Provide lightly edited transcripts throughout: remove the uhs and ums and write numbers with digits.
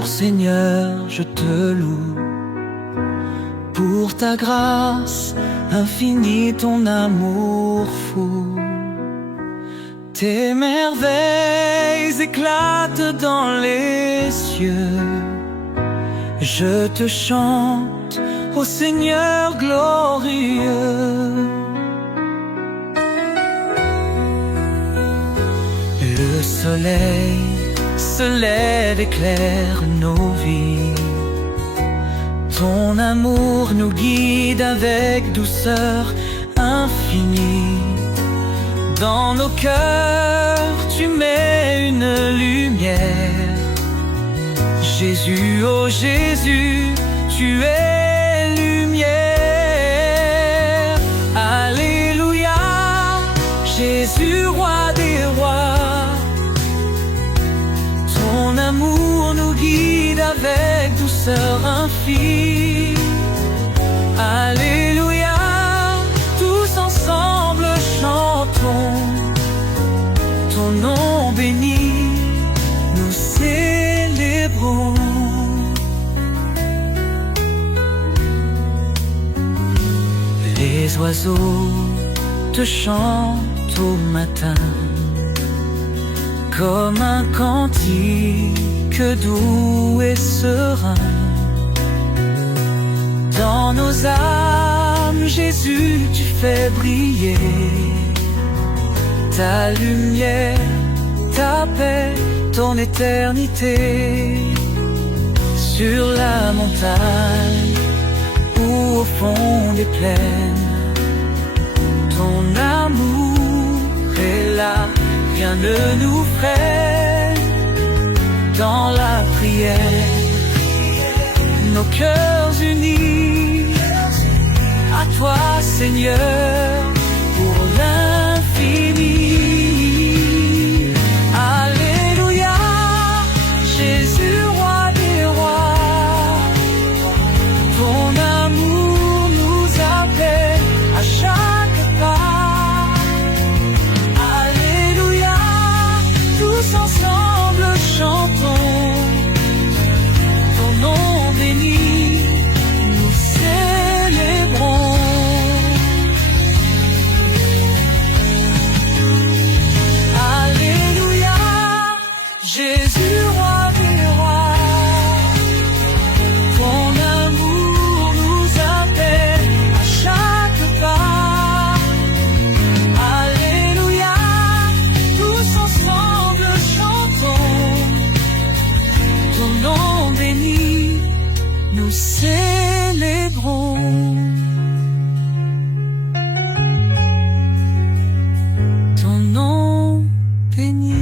jour, Seigneur, je te loue. Pour ta grâce infinie, ton amour fou. Tes merveilles éclatent dans les cieux. Je te chante, ô Seigneur glorieux. Le soleil se lève, éclaire nos vies. Ton amour nous guide avec douceur infinie. Dans nos cœurs, tu mets une lumière. Jésus, oh Jésus, tu es lumière. Alléluia, Jésus, roi des rois. Ton amour nous guide avec douceur infinie. Alléluia, tous ensemble chantons ton nom béni, nous célébrons. Les oiseaux te chantent au matin comme un cantique doux et serein. Dans nos âmes, Jésus, tu fais briller ta lumière, ta paix, ton éternité. Sur la montagne ou au fond des plaines, ton amour est là, rien ne nous freine. Dans la prière, nos cœurs unis à toi, Seigneur, pour l'infini. Alléluia, Jésus, roi des rois. Ton amour nous appelle à chaque pas. Alléluia, tous ensemble chantons ton nom béni, nous célébrons. Alléluia, Jésus, roi des rois. Ton amour nous appelle à chaque pas. Alléluia, tous ensemble chantons ton nom béni, nous célébrons. Ton nom béni.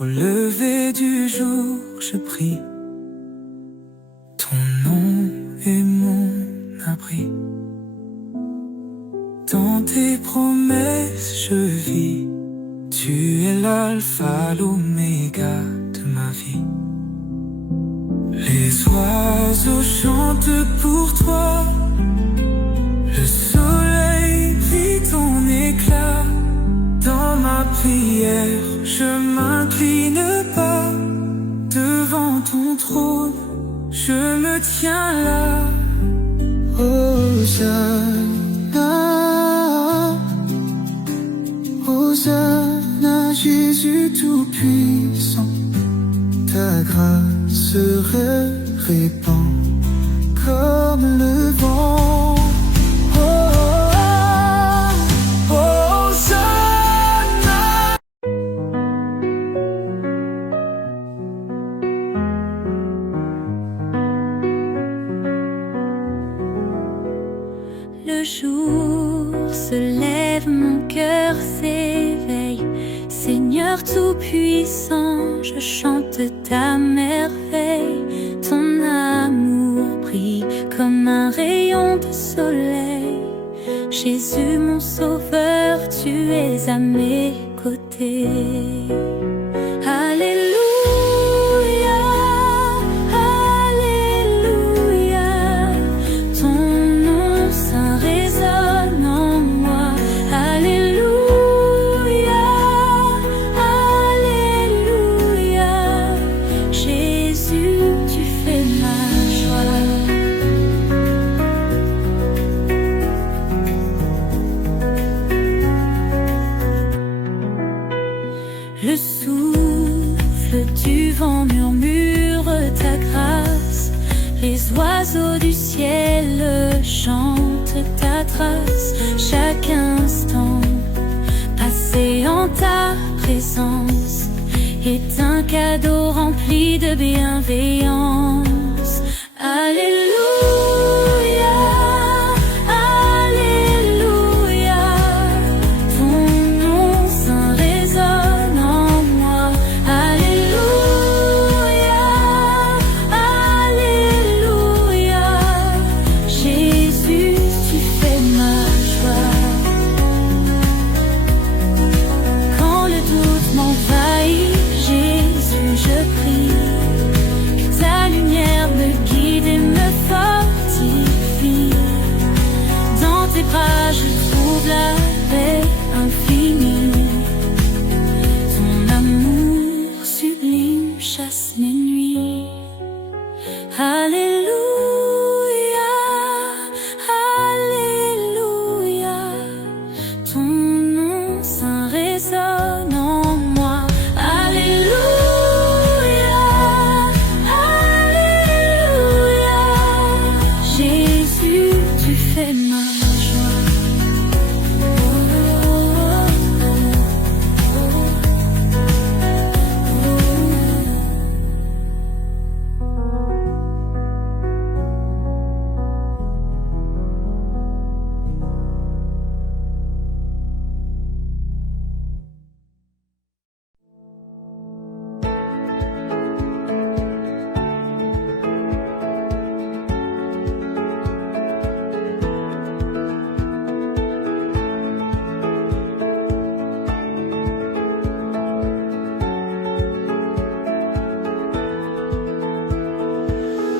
Au lever du jour, je prie. Ton nom est mon abri. Dans tes promesses, je vis. Tu es l'alpha, l'oméga de ma vie. Les oiseaux chantent pour toi. Le soleil vit ton éclat. Dans ma prière, je m'incline pas devant ton trône, je me tiens là. Hosanna, Hosanna, Jésus tout-puissant. Ta grâce se répand comme le vent. Le jour se lève, mon cœur s'éveille. Seigneur tout-puissant, je chante ta merveille. Ton amour brille comme un rayon de soleil. Jésus mon sauveur, tu es à mes côtés. Alléluia. souffle du vent murmure ta grâce. Les oiseaux du ciel chantent ta trace. Chaque instant passé en ta présence est un cadeau rempli de bienveillance. Alléluia, Alléluia, ton nom saint résonne en moi. Alléluia, Alléluia, Jésus, tu fais ma joie. Quand le doute m'envahit, Jésus, je prie, que ta lumière me guide et me fortifie. Dans tes bras je trouve la paix infinie. Ton amour sublime chasse mes nuits. Alléluia, Alléluia, ton nom saint résonne en moi. Alléluia, Alléluia, Jésus, tu fais ma joie.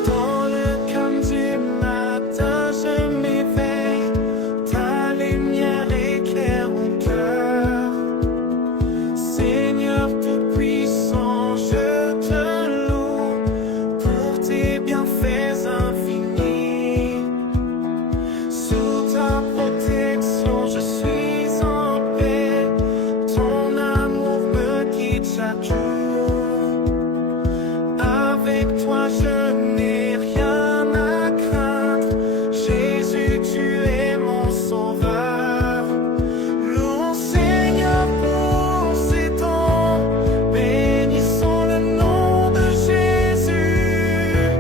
Dans le calme du matin, je m'éveille. Ta lumière éclaire mon cœur. Seigneur tout-puissant, je te loue pour tes bienfaits infinis. Sous ta protection, je suis en paix. Ton amour me guide chaque jour. Avec toi je n'ai rien à craindre. Jésus, tu es mon sauveur. Louons Seigneur pour ses dons. Bénissons le nom de Jésus.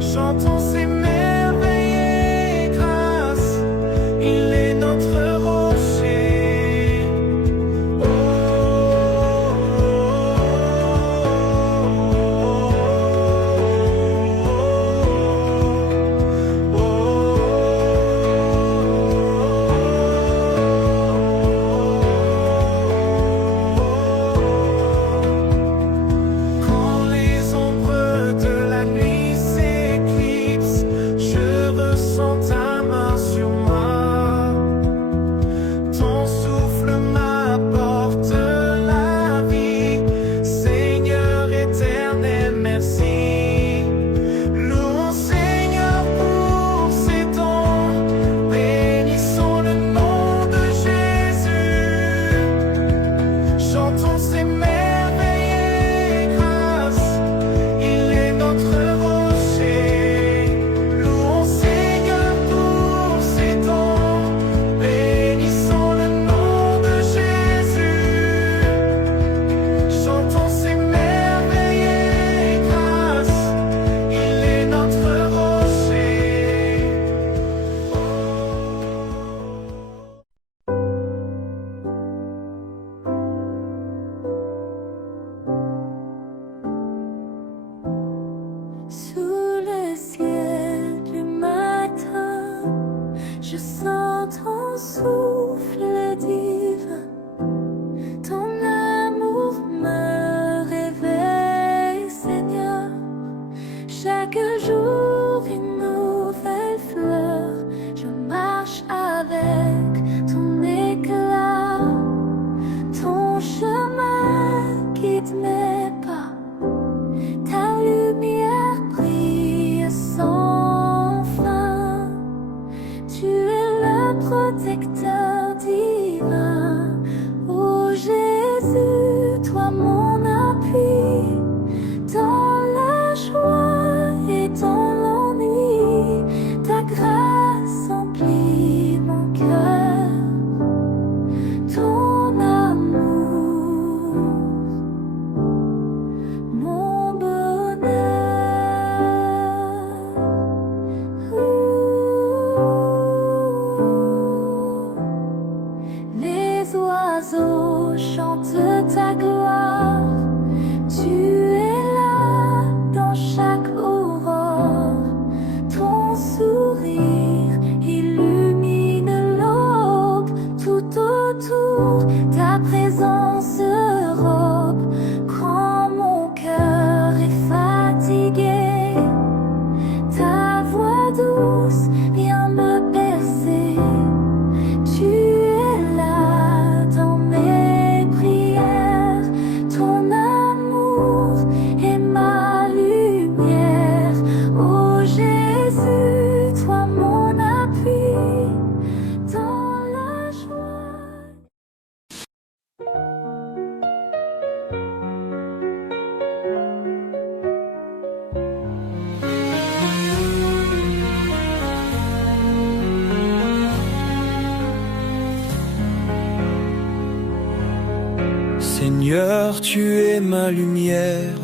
Chantons ses merveilles et grâces. Il est notre rocher. Oh, oh, oh. Seigneur, tu es ma lumière,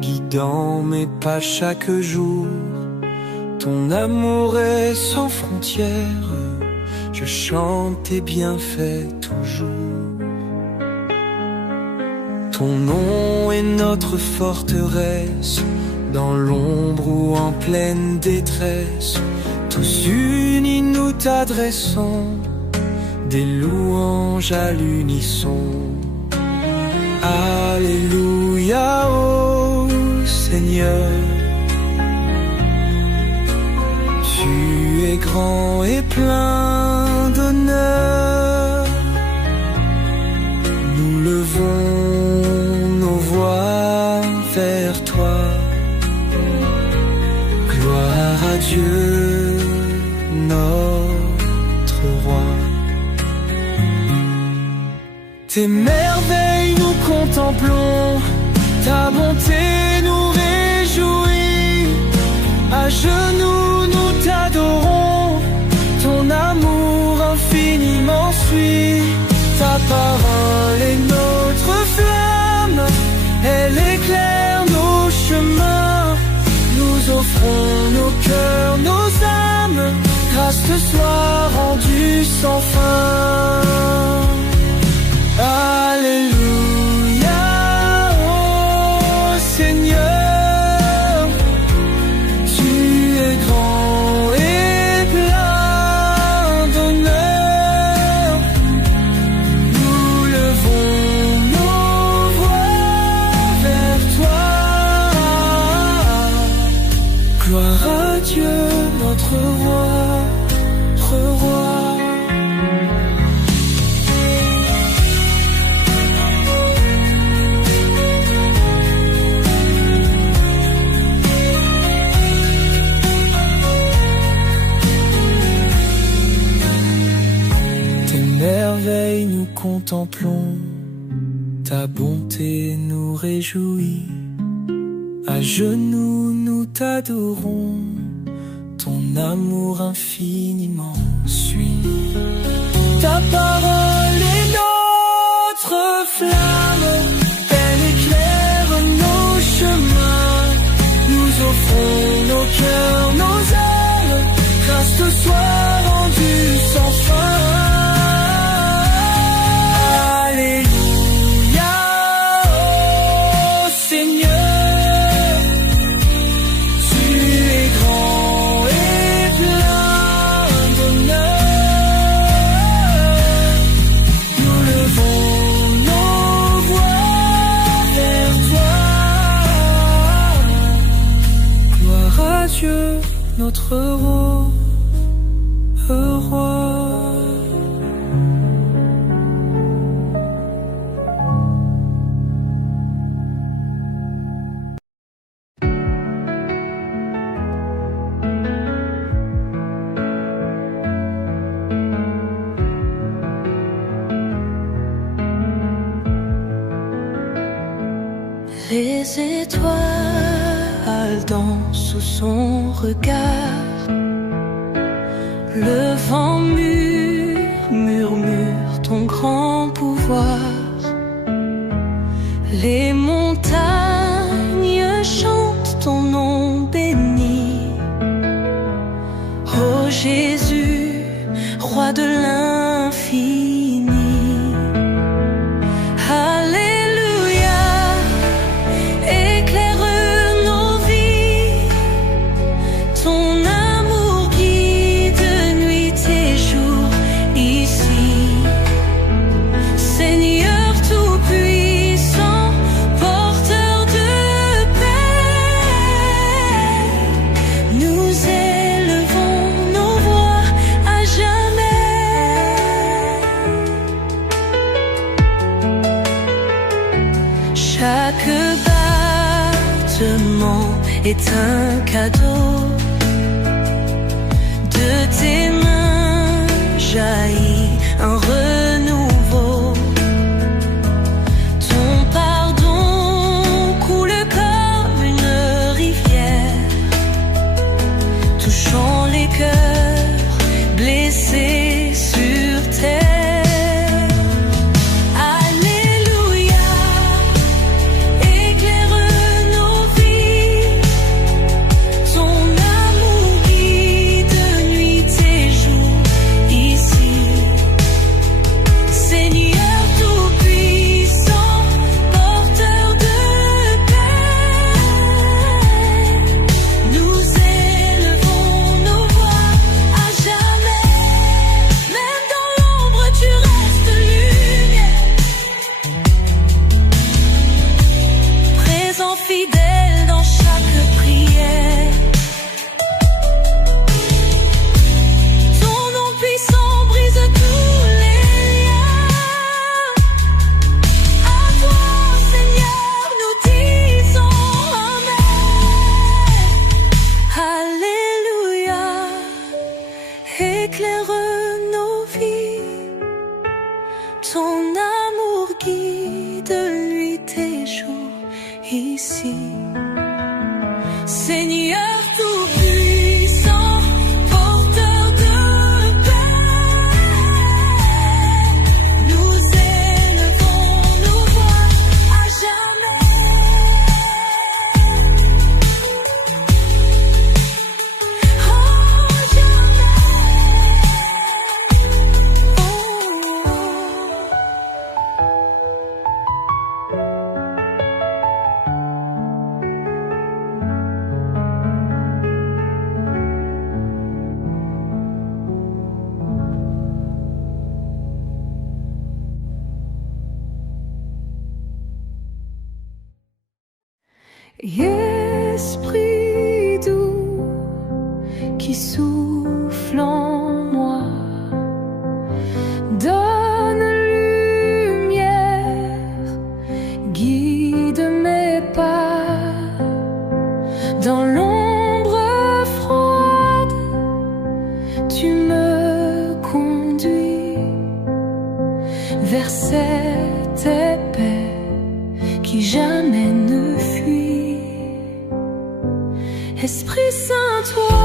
guidant mes pas chaque jour. Ton amour est sans frontières, je chante tes bienfaits toujours. Ton nom est notre forteresse, dans l'ombre ou en pleine détresse. Tous unis nous t'adressons, des louanges à l'unisson. Alléluia, ô Seigneur. Tu es grand et plein d'honneur. Nous levons nos voix vers toi. Gloire à Dieu, notre roi. Tes merveilles nous contemplons, ta bonté nous réjouit. À genoux nous t'adorons, ton amour infiniment suit. Ta parole est notre flamme, elle éclaire nos chemins. Nous offrons nos cœurs, nos âmes, grâce te soit rendue sans fin. Alléluia, ô Seigneur, tu es grand et plein d'honneur. Nous levons nos voix vers toi. Gloire à Dieu, notre roi, notre roi. Merveille nous contemplons, ta bonté nous réjouit. À genoux nous t'adorons, ton amour infiniment suit. Ta parole est notre flamme, elle éclaire nos chemins. Nous offrons nos cœurs, nos âmes, grâce te soit rendue sans fin. Dieu, notre roi, roi. Les étoiles dansent sous son regard. Le vent murmure ton grand pouvoir. Les montagnes chantent ton nom béni. Ô Jésus, roi de l'infini. Alléluia, éclaire nos vies. Ton amour guide nuit et jour ici. Seigneur tout-puissant, porteur de paix, nous élevons nos voix à jamais. Chaque battement est un cadeau. De tes mains jaillit un renouveau. Ton pardon coule comme une rivière, touchant les cœurs blessés sur terre. Alléluia, ici. Seigneur tout-puissant, porteur de paix, nous élevons nos voix à jamais. Oh, jamais. Esprit doux qui souffle en moi, donne lumière, guide mes pas dans l'ombre froide. Tu me conduis vers cette paix qui jamais ne fuit. Esprit Saint, toi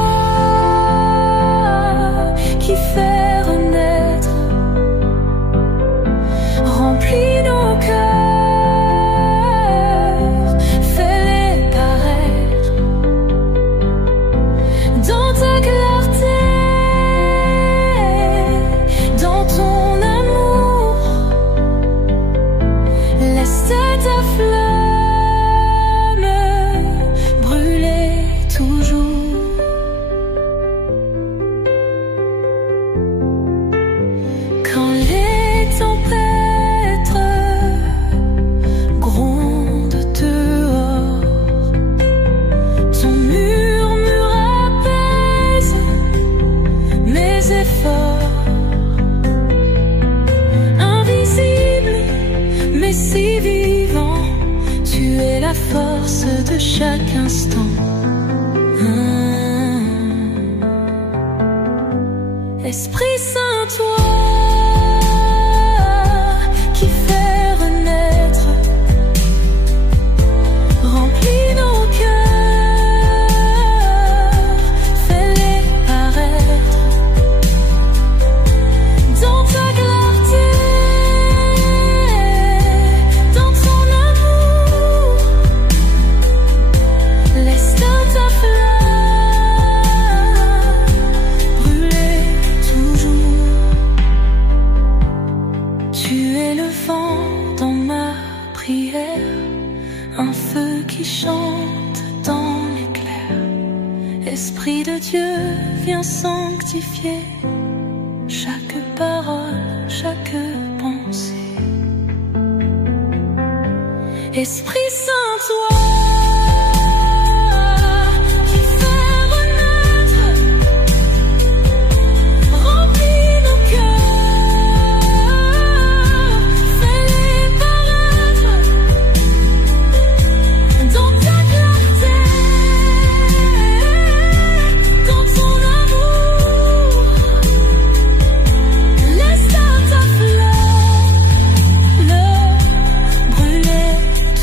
qui fais renaître, remplis nos cœurs, fais-les paraître dans ta clarté, dans ton amour. Laisse ta flamme brûler toujours. Quand les tempêtes grondent dehors, ton murmure apaise mes efforts. Invisible mais si vivant, tu es la force de chaque instant. Esprit Saint, toi qui fais renaître, remplis nos cœurs, fais-les paraître dans ta clarté, dans ton amour. Laisse ta flamme brûler toujours. Tu es le vent dans ma prière, un feu qui chante dans l'éclair. Esprit de Dieu, viens sanctifier chaque parole, chaque pensée. Esprit Saint, toi qui fais renaître, remplis nos cœurs, fais-les paraître dans ta clarté, dans ton amour. Laisse ta flamme brûler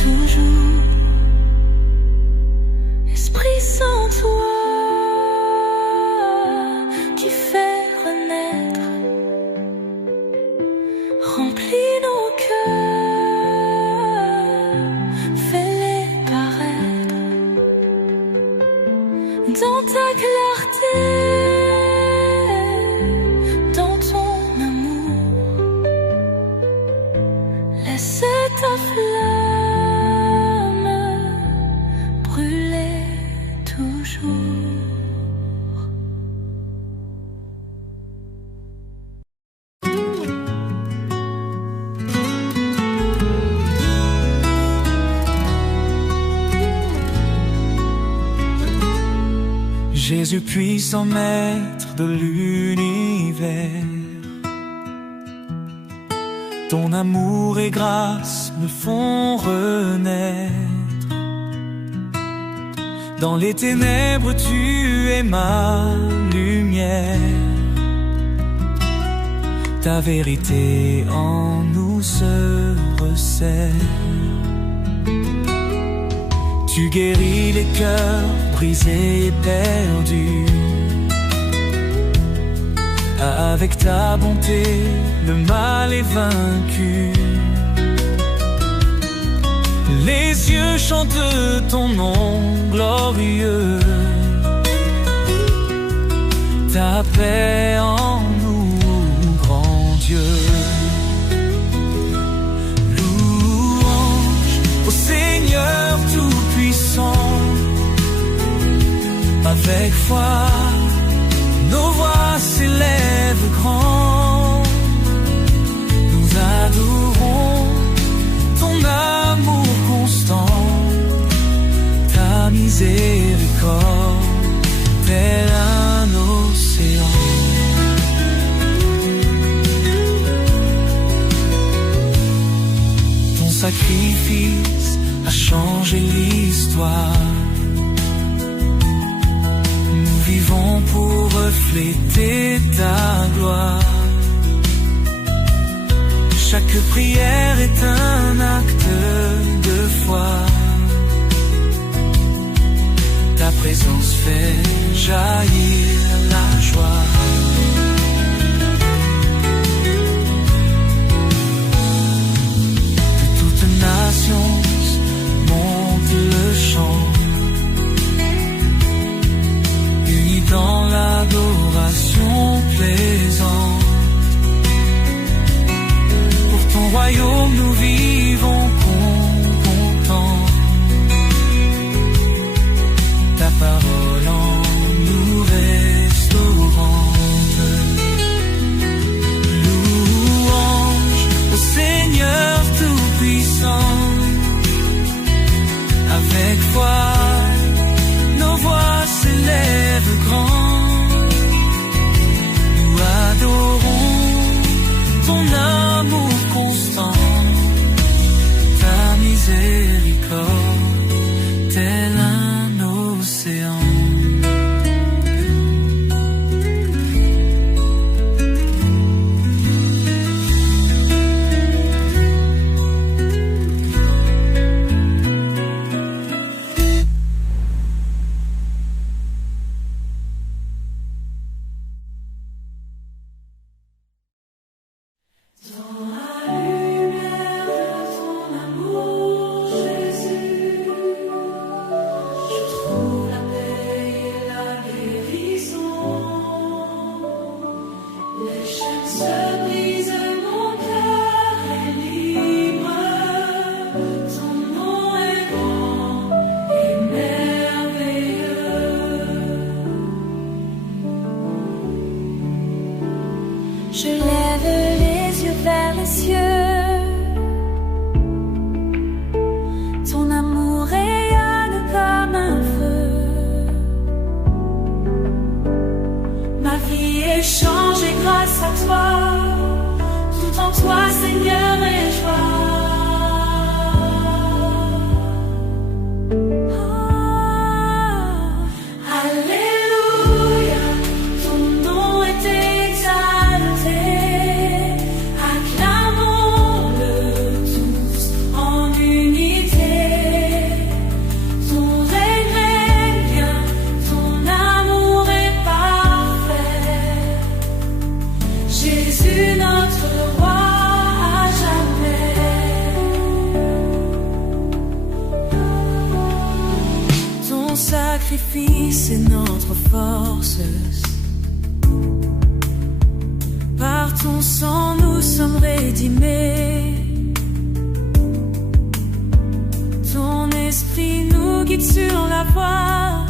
toujours. Esprit Saint, toi qui fais renaître, remplis nos cœurs, fais-les paraître dans ta clarté, dans ton amour. Laisse ta flamme brûler toujours. Jésus puissant maître de l'univers, ton amour et grâce me font renaître. Dans les ténèbres, tu es ma lumière. Ta vérité en nous se resserre. Tu guéris les cœurs brisés et perdus. Avec ta bonté, le mal est vaincu. Les cieux chantent ton nom glorieux. Ta paix en nous, grand Dieu. Louange au Seigneur Tout-Puissant. Avec foi, nos voix s'élèvent grand. Nous adorons ton amour constant, ta miséricorde, tel un océan. Ton sacrifice a changé l'histoire. Nous vivons pour refléter ta gloire. Chaque prière est un acte de foi. Ta présence fait jaillir la joie. De toute nation monte le chant, unis dans l'adoration plaisante. Pour ton royaume nous vivons contents. Ta parole en nous restaurante. Louange au Seigneur Tout-Puissant. Avec foi, nos voix s'élèvent grand. Nous adorons ton amour constant, ta miséricorde, tel un océan. Je lève les yeux vers les cieux. Ton amour rayonne comme un feu. Ma vie est changée grâce à toi. Tout en toi, Seigneur, est joie. Alléluia, ton nom est exalté. Acclamons-le tous en unité. Ton règne est bien, ton amour est parfait. Jésus, notre roi, à jamais. Ton sacrifice est notre force. Par ton sang, nous sommes rédimés. Ton esprit nous guide sur la voie.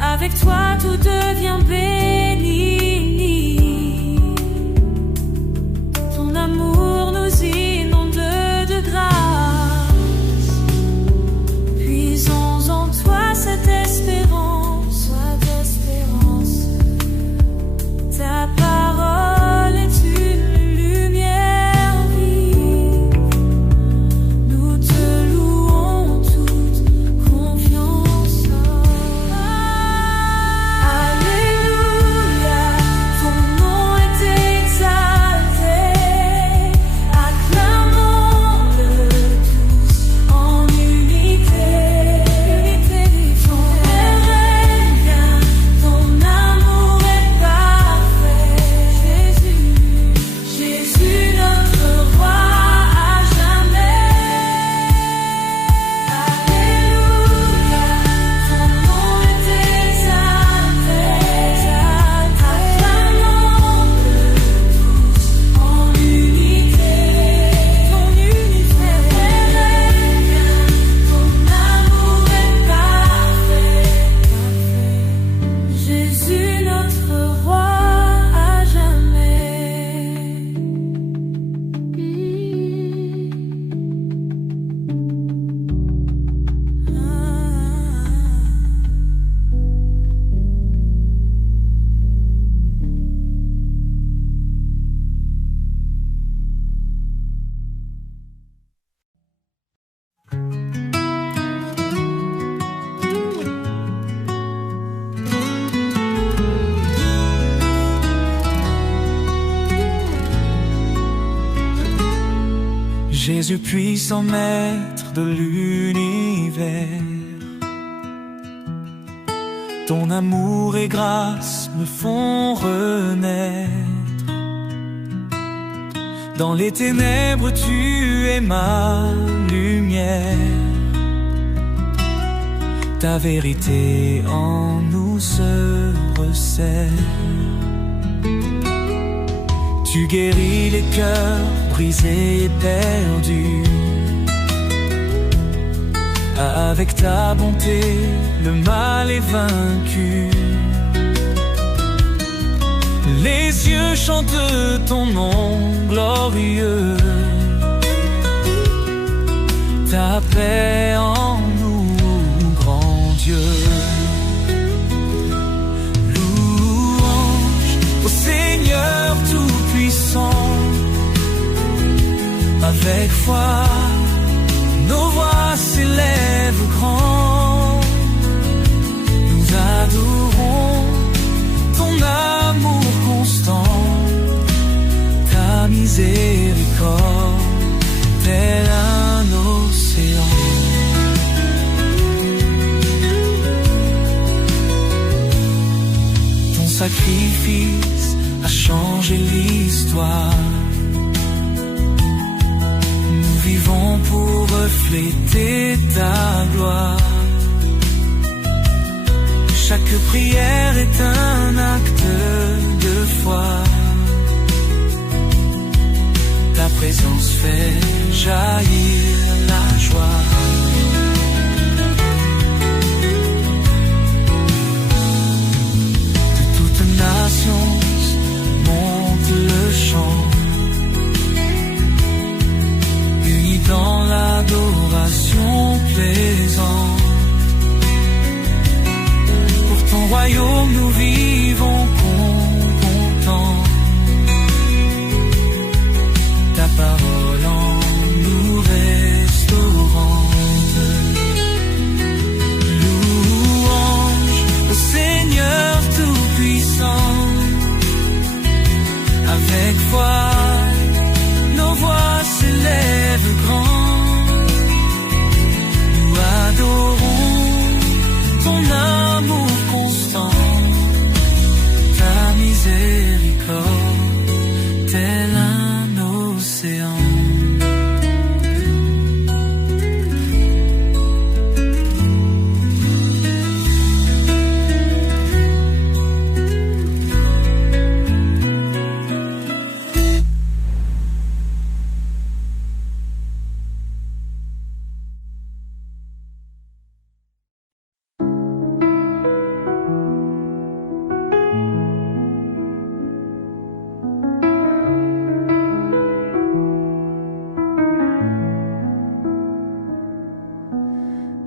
Avec toi, tout devient béni. Ton amour nous inonde de grâce. Puisons en toi cette espérance. Ta parole est une lumière vive. Nous te louons toute confiance. Alléluia, Jésus puissant maître de l'univers, ton amour et grâce me font renaître. Dans les ténèbres, tu es ma lumière. Ta vérité en nous se resserre. Tu guéris les cœurs brisés et perdus. Avec ta bonté, le mal est vaincu. Les cieux chantent ton nom glorieux. Ta paix en nous, grand Dieu. Louange au Seigneur Tout-Puissant. Avec foi, nos voix s'élèvent grand. Nous adorons ton amour constant, ta miséricorde, tel un océan. Ton sacrifice a changé l'histoire. Nous vivons pour refléter ta gloire. Chaque prière est un acte de foi. Ta présence fait jaillir la joie. De toute nation monte le chant, unis dans l'adoration plaisante. Ton royaume nous vivons contents. Ta parole en nous restaurant. Louange au Seigneur Tout-Puissant. Avec foi, nos voix s'élèvent grand. Nous adorons ton amour constant, ta miséricorde, tel un océan.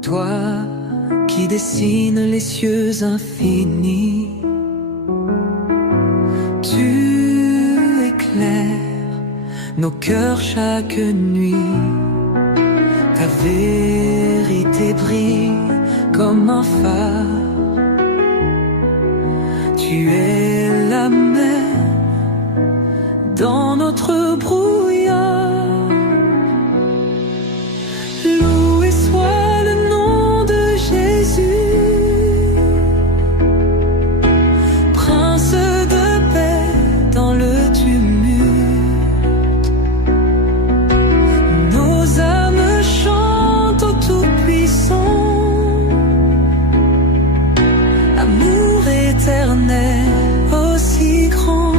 Toi qui dessines les cieux infinis, tu éclaires nos cœurs chaque nuit. Ta vérité brille comme un phare. Tu es la mer dans notre brouillard. Loué soit le nom de Jésus, Prince de paix dans le tumulte. Nos âmes chantent au Tout-Puissant, amour éternel aussi grand.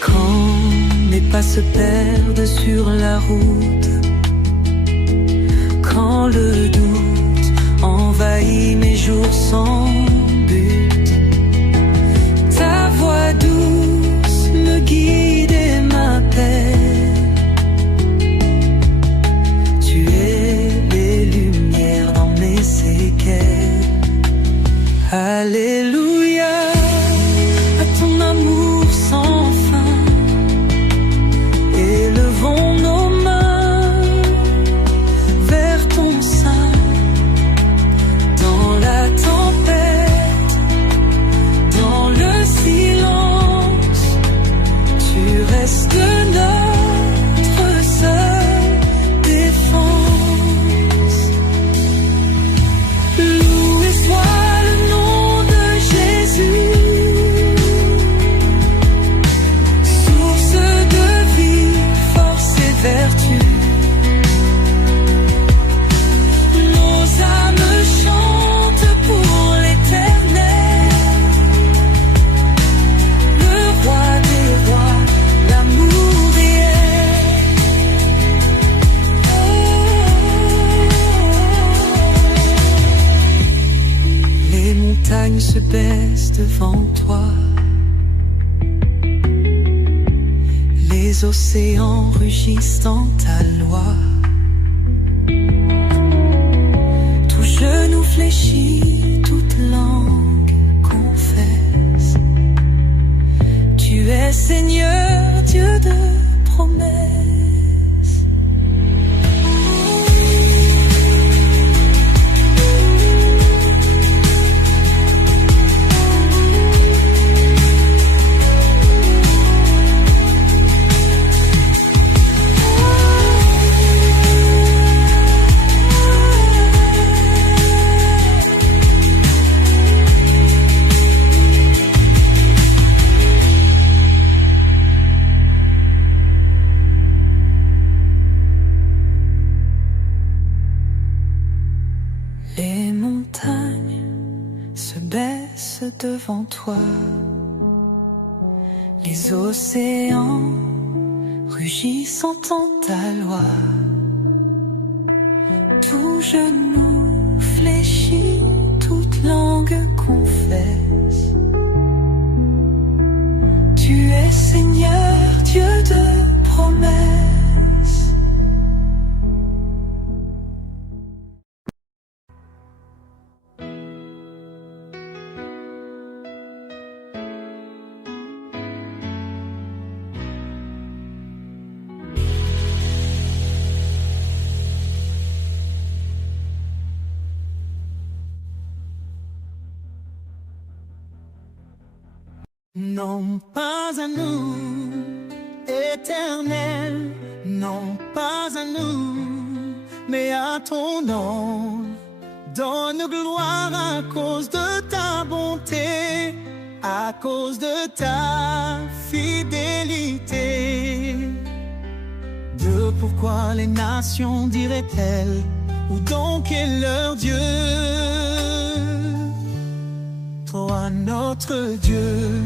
Quand mes pas se perdent sur la route, quand le doute envahit mes jours sans but, ta voix douce me guide et m'appelle. Tu es les lumières dans mes séquelles. Alléluia à ton amour sans fin. Élevons nos mains vers ton sein. Dans la tempête, se baissent devant toi. Les océans rugissent dans ta loi. Tout genou fléchit, toute langue confesse. Tu es Seigneur, Dieu de promesses. Les montagnes se baissent devant toi. Les océans rugissent en ta loi. Tout genou fléchit, toute langue confesse. Tu es Seigneur, Dieu de promesses. Non pas à nous, Éternel, non pas à nous, mais à ton nom. Donne gloire à cause de ta bonté, à cause de ta fidélité. De pourquoi les nations diraient-elles, où donc est leur Dieu? Toi notre Dieu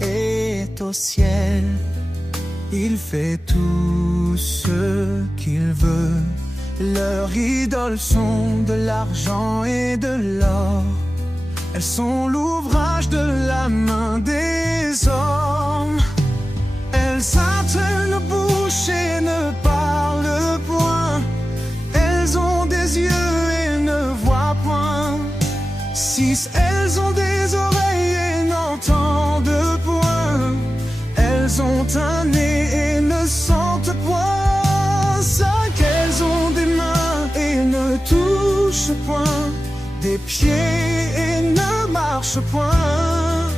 est au ciel, il fait tout ce qu'il veut. Leurs idoles sont de l'argent et de l'or, elles sont l'ouvrage de la main des hommes. Elles s'attirent le bouche et ne parlent point, elles ont des yeux et ne voient point. Si elles ont des oreilles et n'entendent point, elles ont un nez et ne sentent point. 5, elles ont des mains et ne touchent point, des pieds et ne marchent point.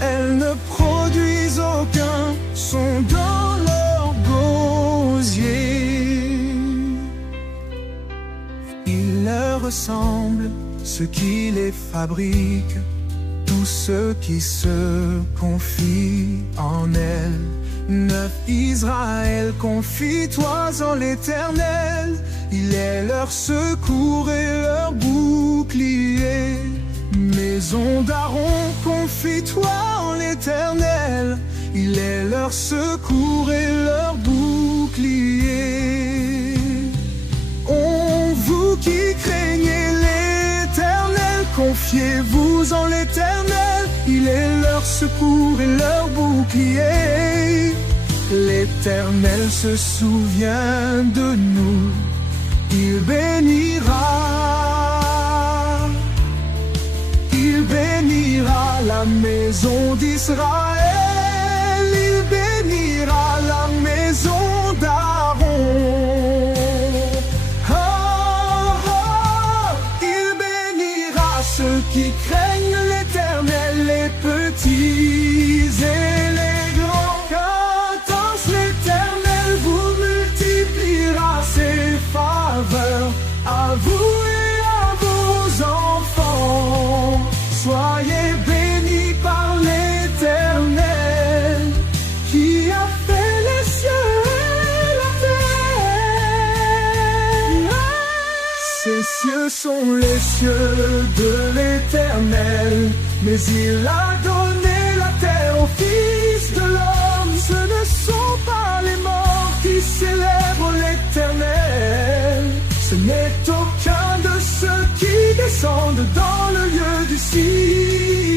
Elles ne produisent aucun son dans leur gosier. Il leur ressemble ceux qui les fabriquent, tous ceux qui se confient en elles. 9 Israël, confie-toi en l'Éternel, il est leur secours et leur bouclier. Maison d'Aaron, confie-toi en l'Éternel, il est leur secours et leur bouclier. On vous qui craignez l'Éternel, confiez-vous en l'Éternel, il est leur secours et leur bouclier. L'Éternel se souvient de nous, il bénira. Il bénira la maison d'Israël, il bénira la maison d'Aaron. Il bénira ceux qui craignent l'Éternel, les petits et les grands. Qu'intense l'Éternel vous multipliera ses faveurs à vous et à vos enfants. Soyez bénis par l'Éternel qui a fait les cieux et la terre. Ces cieux sont les cieux de l'Éternel, mais il a donné la terre aux fils de l'homme. Ce ne sont pas les morts qui célèbrent l'Éternel, ce n'est aucun de ceux qui descendent dans le lieu du ciel.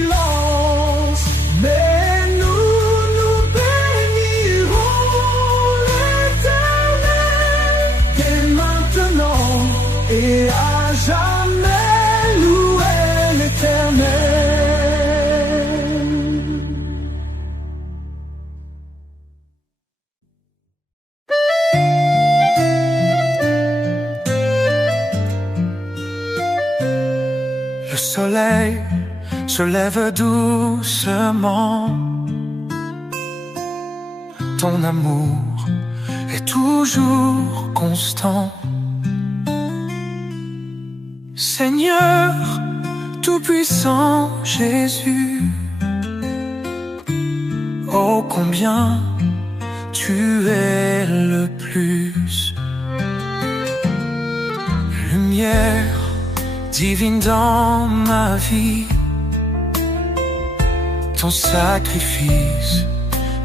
et à jamais louer l'Éternel. Le soleil se lève doucement. Ton amour est toujours constant. Seigneur tout-puissant Jésus, oh combien tu es le plus. Lumière divine dans ma vie, ton sacrifice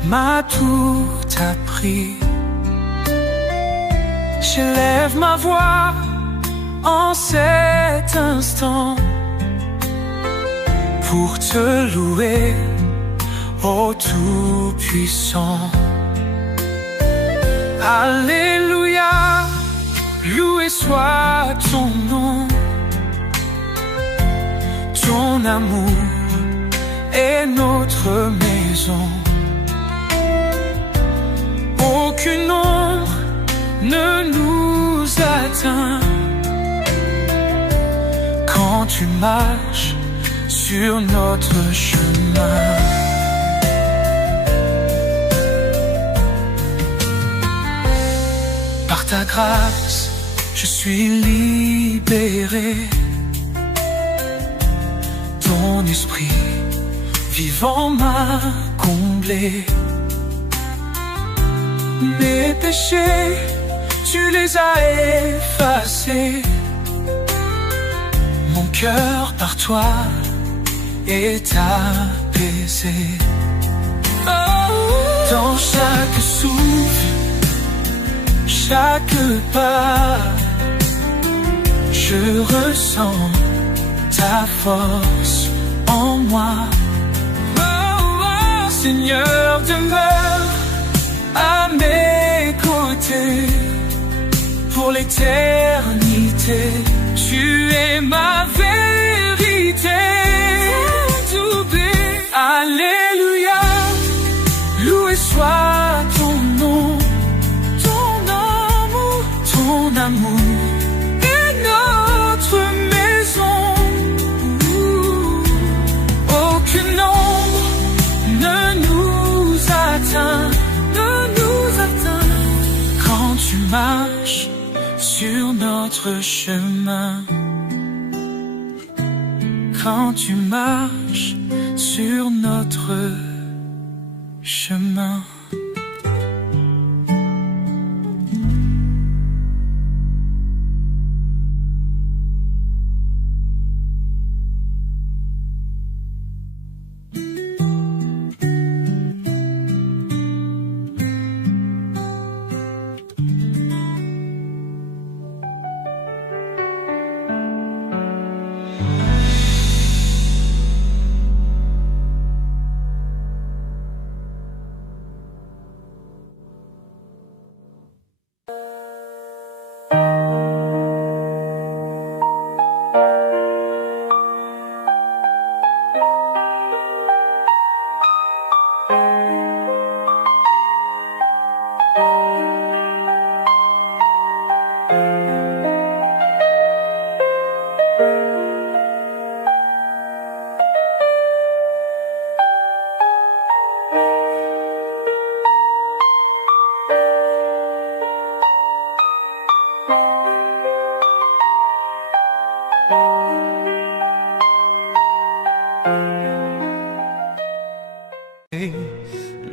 m'a tout appris. J'élève ma voix en cet instant pour te louer, ô Tout-Puissant. Alléluia, loué soit ton nom. Ton amour est notre maison. Aucune ombre ne nous atteint quand tu marches sur notre chemin. Par ta grâce, je suis libéré. Ton esprit vivant m'a comblé. Mes péchés, tu les as effacés. Mon cœur par toi est apaisé. Dans chaque souffle, chaque pas, je ressens ta force en moi. Seigneur, demeure à mes côtés pour l'éternité. Tu es ma vérité. Alléluia, loué soit ton nom. Ton amour est notre maison. Aucune ombre ne nous atteint, quand tu marches sur notre chemin. Quand tu marches sur notre chemin.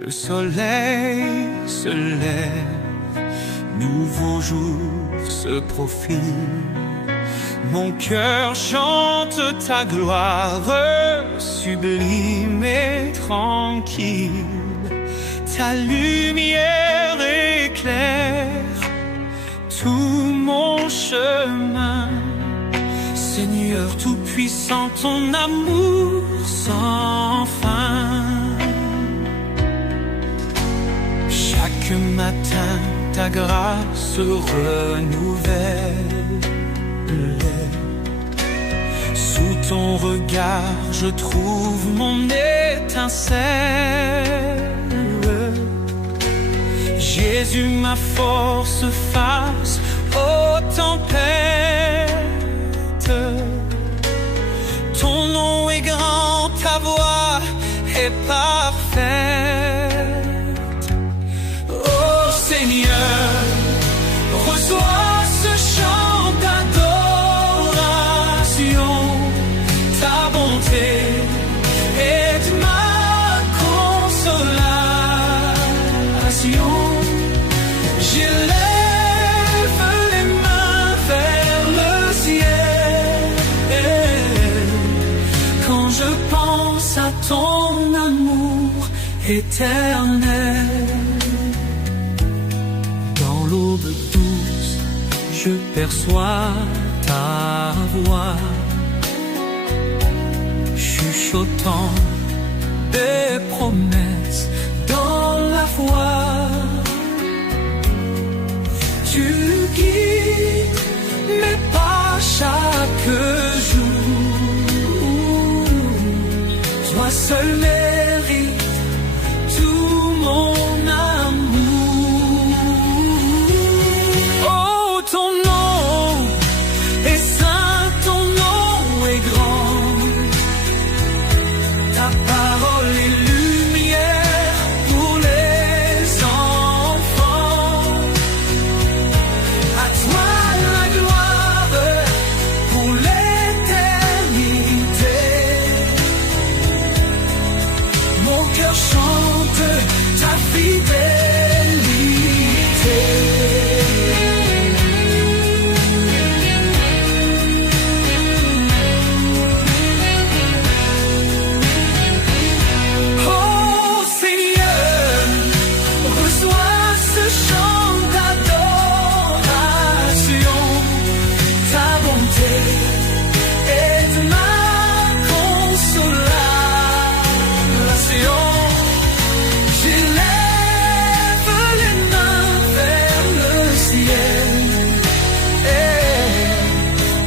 Le soleil se lève, nouveau jour se profile. Mon cœur chante ta gloire, sublime et tranquille. Ta lumière éclaire tout mon chemin. Seigneur tout-puissant, ton amour sans fin. Chaque matin, ta grâce renouvelle ton regard, je trouve mon étincelle. Jésus, ma force face aux tempêtes. Ton nom est grand, ta voix est parfaite. Oh Seigneur, reçois ce chant d'adoration. Ta bonté est ma consolation. J'élève les mains vers le ciel quand je pense à ton amour éternel. Dans l'aube douce, je perçois ta voix, chuchotant des promesses dans la foi. Tu guides mes pas chaque jour. Toi seul mérite tout mon amour. Oh, ton nom est saint, ton nom est grand. Ta parole est lumière pour les enfants. À toi la gloire pour l'éternité. Mon cœur chante ta fidélité. Oh Seigneur, reçois ce chant d'adoration. Ta bonté est ma consolation. J'élève les mains vers le ciel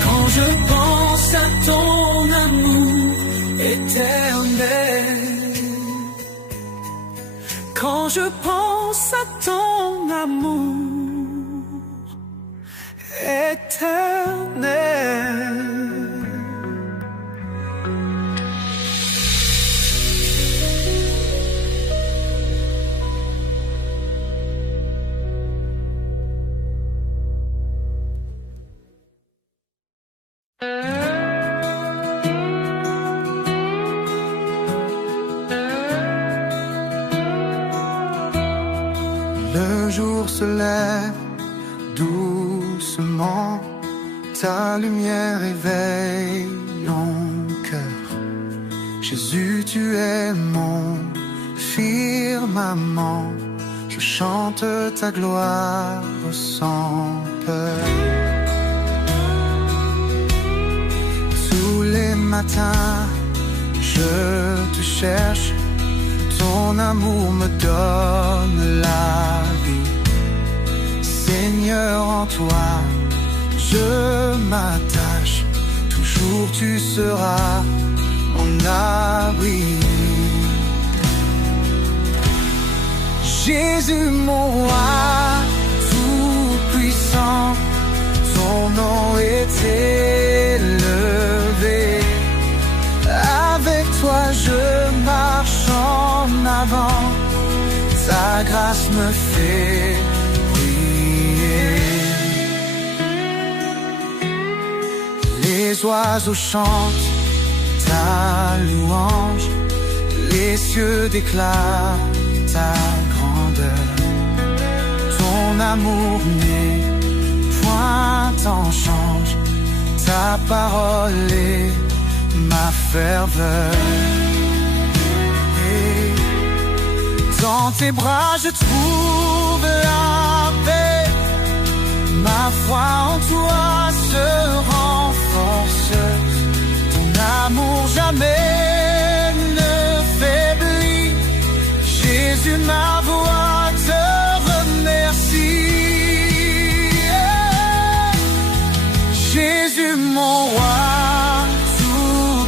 quand je pense à ton amour éternel. Quand je pense à ton amour éternel. Le jour se lève doucement, ta lumière éveille mon cœur. Jésus, tu es mon firmament, je chante ta gloire sans peur. Tous les matins, je te cherche, ton amour me donne la vie. Seigneur, en toi, je m'attache, toujours tu seras mon abri. Jésus, mon roi, tout-puissant, ton nom est élevé. Avec toi je marche en avant, ta grâce me fait briller. Les oiseaux chantent ta louange, les cieux déclarent ta grandeur. Ton amour n'est point en change, ta parole est ma ferveur. Et dans tes bras je trouve la paix, ma foi en toi se renforce. Ton amour jamais ne faiblit. Jésus, ma voix te remercie. Jésus, mon roi, tout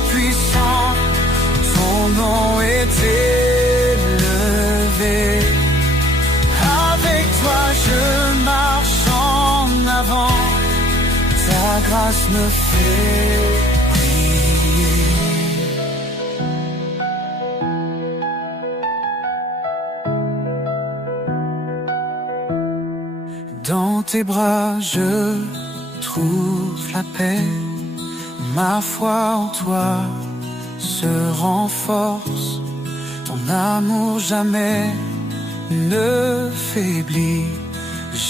ta grâce me fait briller. Dans tes bras je trouve la paix, ma foi en toi se renforce, ton amour jamais ne faiblit.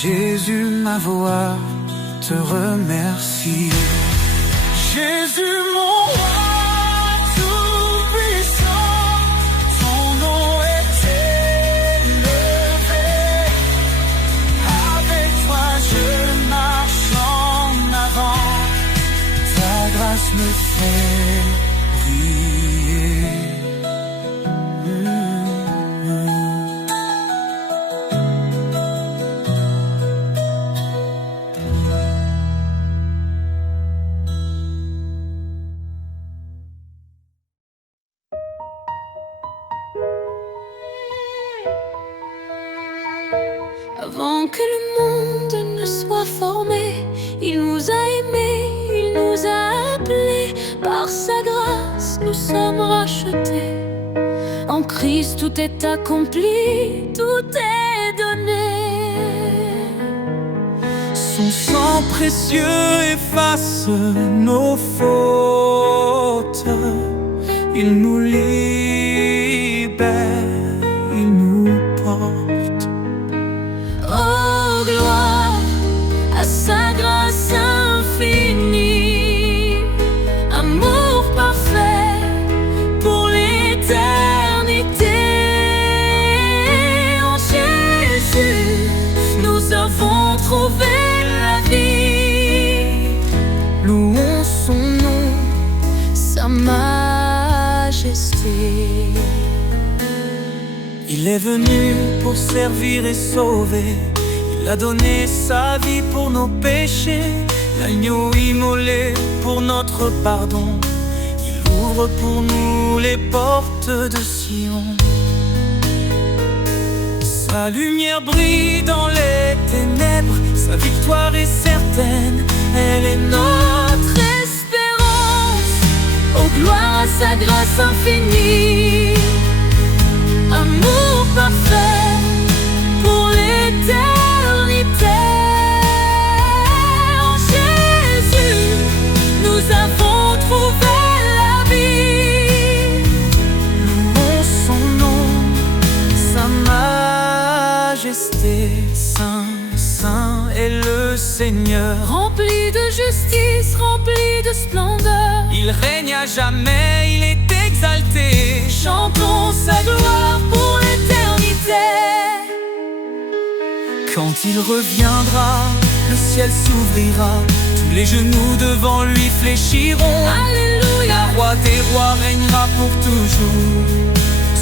Jésus, ma voix te remercie. Jésus, mon roi tout-puissant, ton nom est élevé. Avec toi je marche en avant, ta grâce me fait briller. Avant que le monde ne soit formé, il nous a aimés, il nous a appelés. Par sa grâce, nous sommes rachetés. En Christ, tout est accompli, tout est donné. Son sang précieux efface nos fautes. Il nous libère, il nous porte. Oh, gloire à sa grâce infinie, amour parfait pour l'éternité. En Jésus, nous avons trouvé la vie. Louons son nom, sa majesté. Il est venu pour servir et sauver. Il a donné sa vie pour nos péchés. L'agneau immolé pour notre pardon. Il ouvre pour nous les portes de Sion. Sa lumière brille dans les ténèbres. Sa victoire est certaine, elle est notre Espérance, oh gloire à sa grâce infinie. Amour parfait pour l'éternité. En Jésus, nous avons trouvé la vie. Louons son nom, sa majesté. Saint, saint est le Seigneur. Rempli de justice, rempli de splendeur. Il règne à jamais, il est exalté. Chantons sa gloire pour l'éternité. Quand il reviendra, le ciel s'ouvrira. Tous les genoux devant lui fléchiront. Alléluia. Le roi des rois régnera pour toujours.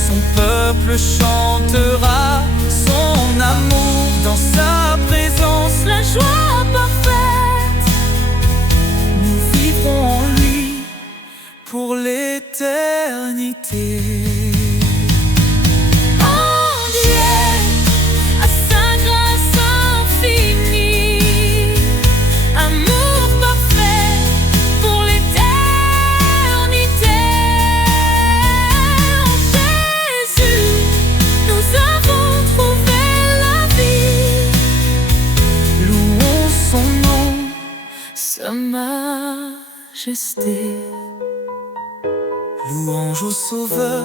Son peuple chantera son amour dans sa présence. La joie parfaite, Nous vivrons en lui pour l'éternité. oh Dieu, à sa grâce infinie. Amour parfait pour l'éternité. En Jésus, nous avons trouvé la vie. Louons son nom, Sa majesté. louange au Sauveur,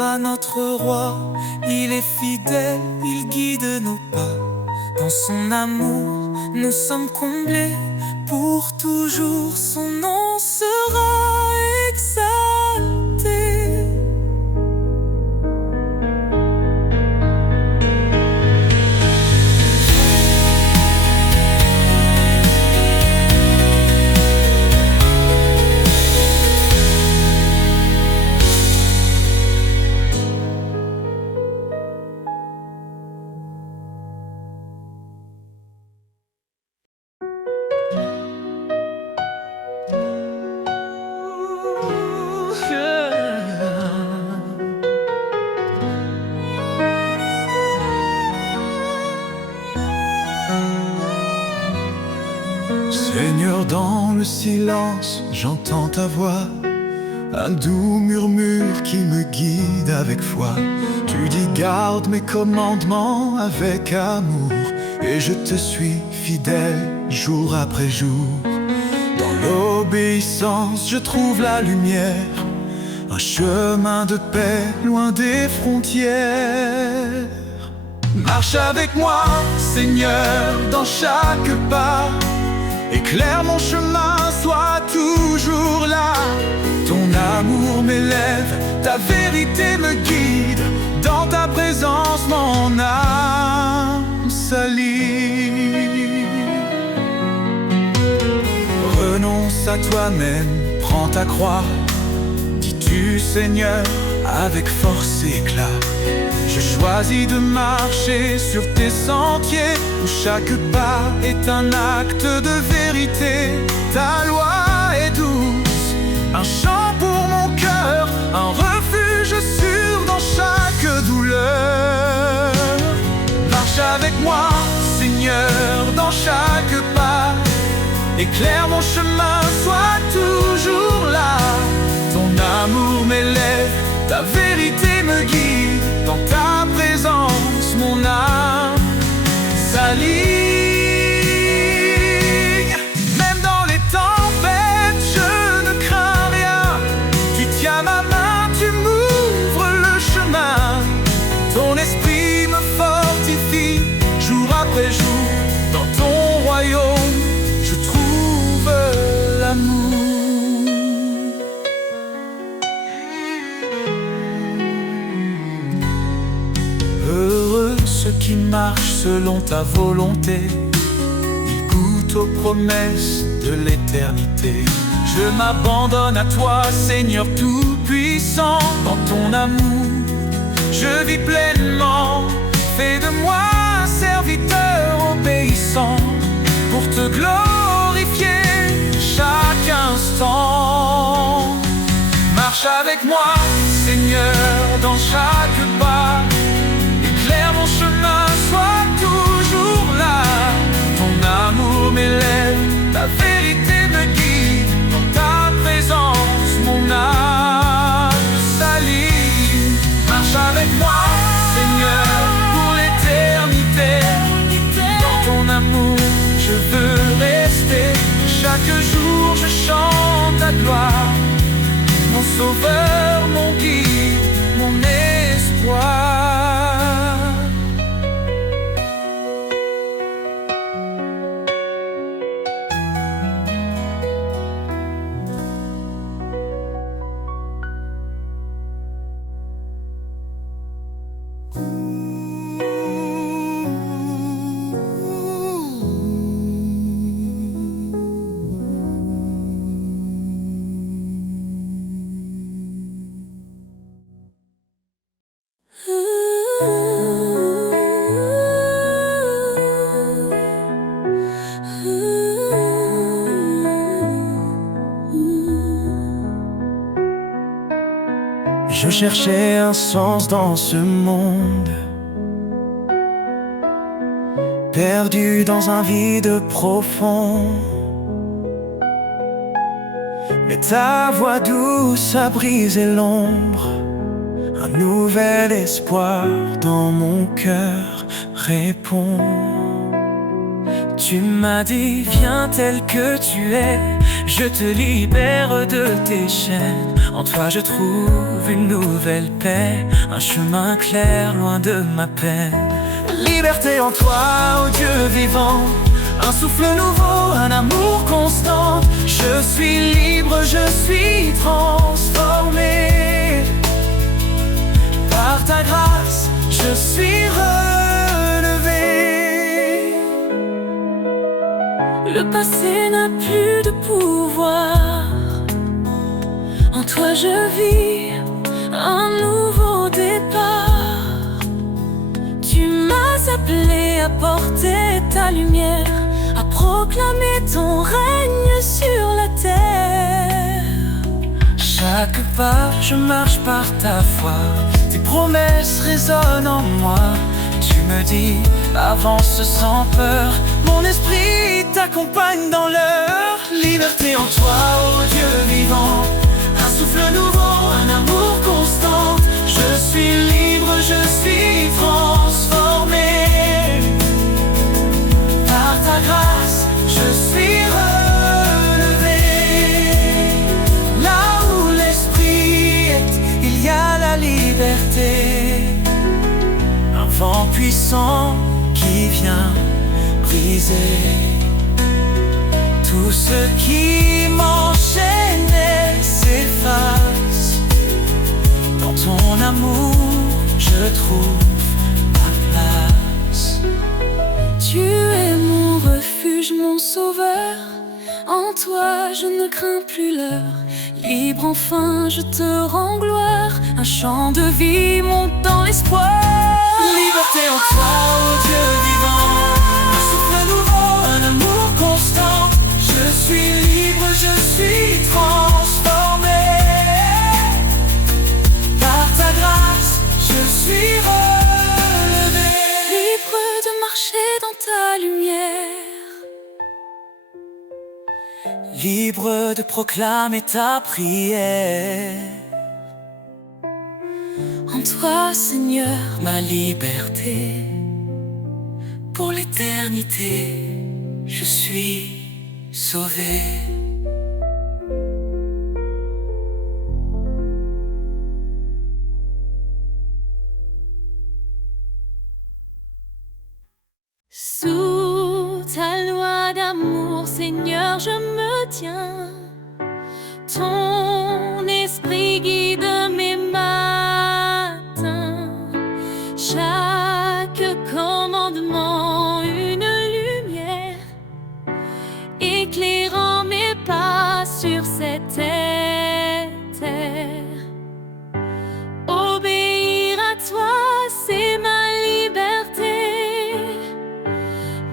à notre Roi. Il est fidèle, il guide nos pas. Dans son amour, nous sommes comblés. Pour toujours, son nom sera exalté. Dans le silence, j'entends ta voix, un doux murmure qui me guide avec foi. Tu dis garde mes commandements avec amour, et je te suis fidèle jour après jour. Dans l'obéissance, je trouve la lumière, un chemin de paix loin des frontières. Marche avec moi, Seigneur, dans chaque pas. Éclaire mon chemin, sois toujours là. Ton amour m'élève, ta vérité me guide. Dans ta présence, mon âme s'allie. Renonce à toi-même, prends ta croix. Dis-tu, Seigneur, avec force et éclat. Je choisis de marcher sur tes sentiers, où chaque pas est un acte de vérité. Ta loi est douce, un chant pour mon cœur, un refuge sûr dans chaque douleur. Marche avec moi, Seigneur, dans chaque pas. Éclaire mon chemin, sois toujours là. Ton amour m'élève, ta vérité me guide. Dans ta présence, mon âme s'aligne. Même dans les tempêtes, je ne crains rien. Tu tiens ma main, tu m'ouvres le chemin. Ton esprit me fortifie jour après jour. Dans ton royaume, je trouve l'amour. Heureux ceux qui marchent selon ta volonté, ils goûtent aux promesses de l'éternité. Je m'abandonne à toi, Seigneur Tout-Puissant. Dans ton amour, je vis pleinement. Fais de moi un serviteur obéissant, pour te glorifier chaque instant. Marche avec moi, Seigneur, dans chaque pas. Éclaire mon chemin, sois toujours là. Ton amour m'élève, ta vérité me guide. Dans ta présence, mon âme s'allie. Marche avec moi, Seigneur, pour l'éternité. Dans ton amour, je veux rester. Chaque jour, je chante ta gloire. Mon sauveur, mon guide, mon espoir. Je cherchais un sens dans ce monde, perdu dans un vide profond. Mais ta voix douce a brisé l'ombre, un nouvel espoir dans mon cœur répond. Tu m'as dit, viens tel que tu es, je te libère de tes chaînes. En toi je trouve une nouvelle paix, un chemin clair loin de ma peine. Liberté en toi, ô Dieu vivant, un souffle nouveau, un amour constant. Je suis libre, je suis transformé. Par ta grâce, je suis relevé. Le passé n'a plus de pouvoir. En toi je vis un nouveau départ. Tu m'as appelé à porter ta lumière, à proclamer ton règne sur la terre. Chaque pas, je marche par ta foi. Tes promesses résonnent en moi. Tu me dis, avance sans peur. Mon esprit t'accompagne dans l'heure. Liberté en toi, ô Dieu vivant, un souffle nouveau, un amour constant. Je suis libre, je suis transformé. Par ta grâce, je suis relevé. Là où l'esprit est, il y a la liberté. Un vent puissant qui vient briser tout ce qui m'enchaînait s'efface. Dans ton amour, je trouve ma place. Tu es mon refuge, mon sauveur. En toi, je ne crains plus l'heure. Libre enfin, je te rends gloire. Un chant de vie monte dans l'espoir. Liberté en toi, ô Dieu vivant, un souffle nouveau, un amour constant. Je suis libre, je suis transformé. Par ta grâce, je suis relevé. Libre de marcher dans ta lumière. Libre de proclamer ta prière. En toi, Seigneur, Ma liberté, pour l'éternité, je suis sauvé. sous ta loi d'amour, Seigneur, je me tiens. Ton esprit guide mes matins. Chaque commandement, une lumière, éclairant mes pas sur cette terre. Obéir à toi, c'est ma liberté.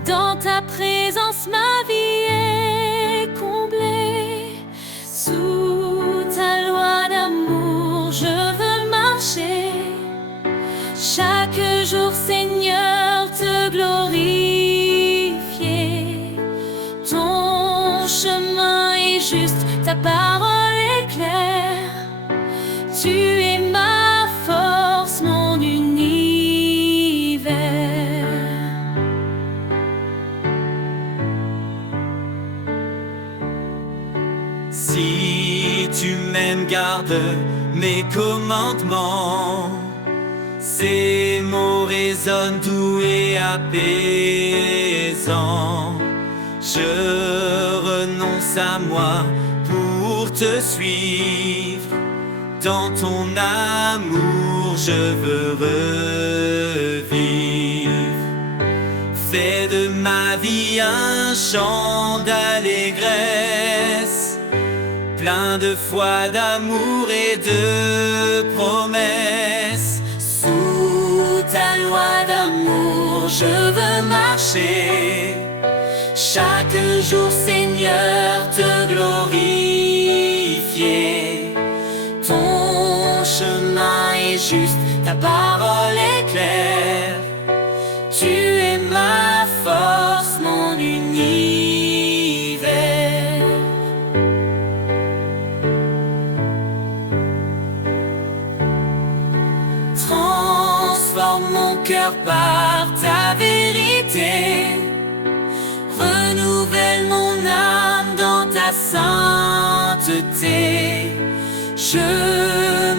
Dans ta présence, ma vie est comblée. Sous ta loi d'amour, je veux marcher. Chaque jour, Seigneur, te glorifier. Ton chemin est juste, ta parole est claire. Tu es ma force, mon univers. Si tu m'aimes, garde mes commandements. Ces mots résonnent doux et apaisants. Je renonce à moi pour te suivre. Dans ton amour, je veux revivre. Fais de ma vie un chant d'allégresse, plein de foi, d'amour et de promesses. Sous ta loi d'amour, je veux marcher. Chaque jour, Seigneur, te glorifier. Ton chemin est juste, ta parole est claire. Tu es ma force, mon univers. Transforme mon cœur par ta vérité. Renouvelle mon âme dans ta sainteté. Je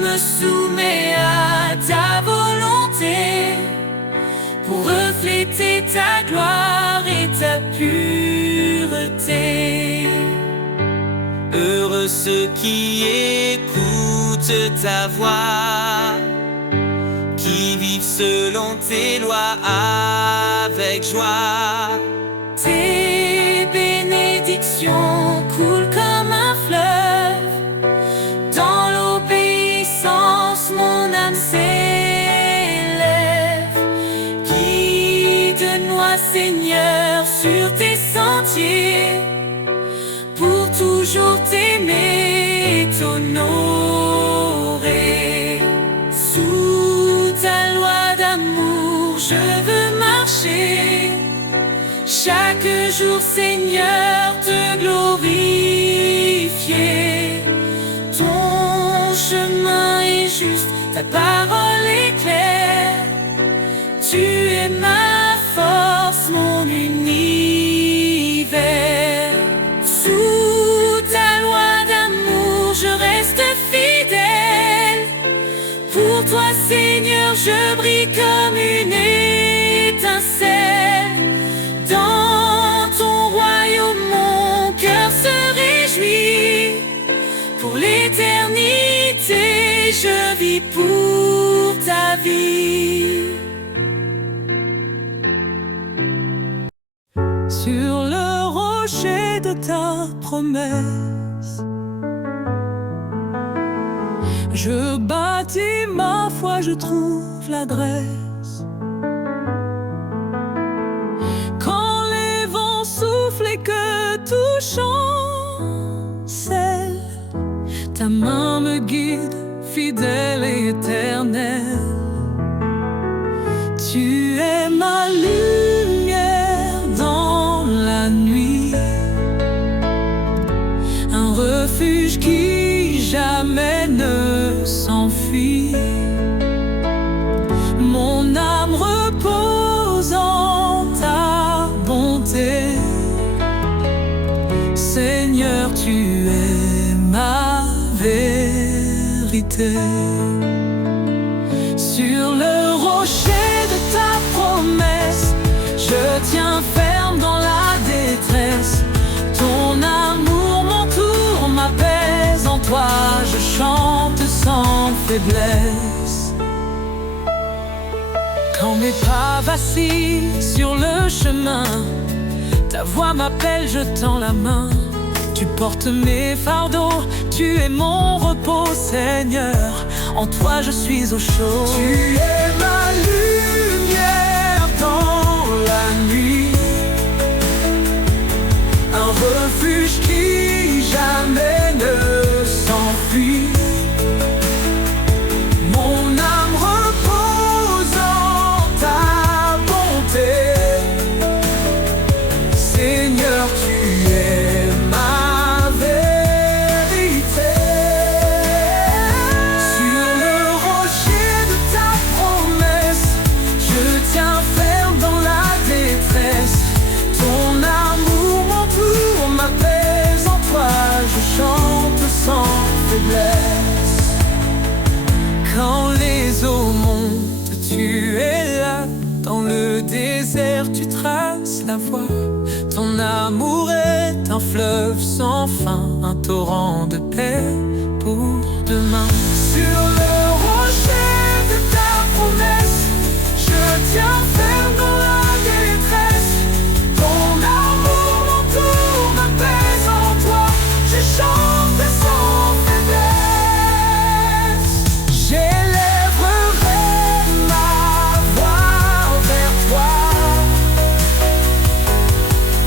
me soumets à ta volonté pour refléter ta gloire et ta pureté. Heureux ceux qui écoutent ta voix, qui vivent selon tes lois avec joie. Tes bénédictions coulent comme un fleuve. Dans l'obéissance, mon âme s'élève. Guide-moi, Seigneur, sur tes sentiers, pour toujours t'aimer et t'honorer. Sous ta loi d'amour, je veux marcher. Chaque jour, Seigneur, te glorifier. Je brille comme une étincelle. Dans ton royaume, mon cœur se réjouit. Pour l'éternité, je vis pour ta vie. Sur le rocher de ta promesse, je bâtis ma foi, je trouve l'adresse. Quand les vents soufflent et que tout chancelle, ta main me guide, fidèle et éternelle. Tu es ma lumière dans la nuit, un refuge qui jamais ne s'enfuit. Mon âme repose en ta bonté. Seigneur, tu es ma vérité. Sur le rocher de ta promesse, je tiens ferme dans la détresse. Ton amour m'entoure, m'apaise. En toi je chante sans faiblesse. Quand mes pas vacillent sur le chemin, ta voix m'appelle, je tends la main. Tu portes mes fardeaux, tu es mon repos, Seigneur. En toi je suis au chaud. Tu es ma lumière dans la nuit, un refuge qui jamais ne s'enfuit. Mon âme repose en ta bonté. Seigneur, tu es ma vérité. Sur le rocher de ta promesse, je tiens ferme dans la détresse. Ton amour m'entoure, m'apaise. En toi je chante sans faiblesse. Quand les eaux montent, tu es là. Dans le désert, tu traces la voie. Ton amour est un fleuve sans fin, un torrent de paix pour demain. Sur le rocher de ta promesse, je tiens ferme dans la détresse. Ton amour m'entoure, m'apaise. En toi je chante sans faiblesse. J'élèverai ma voix vers toi,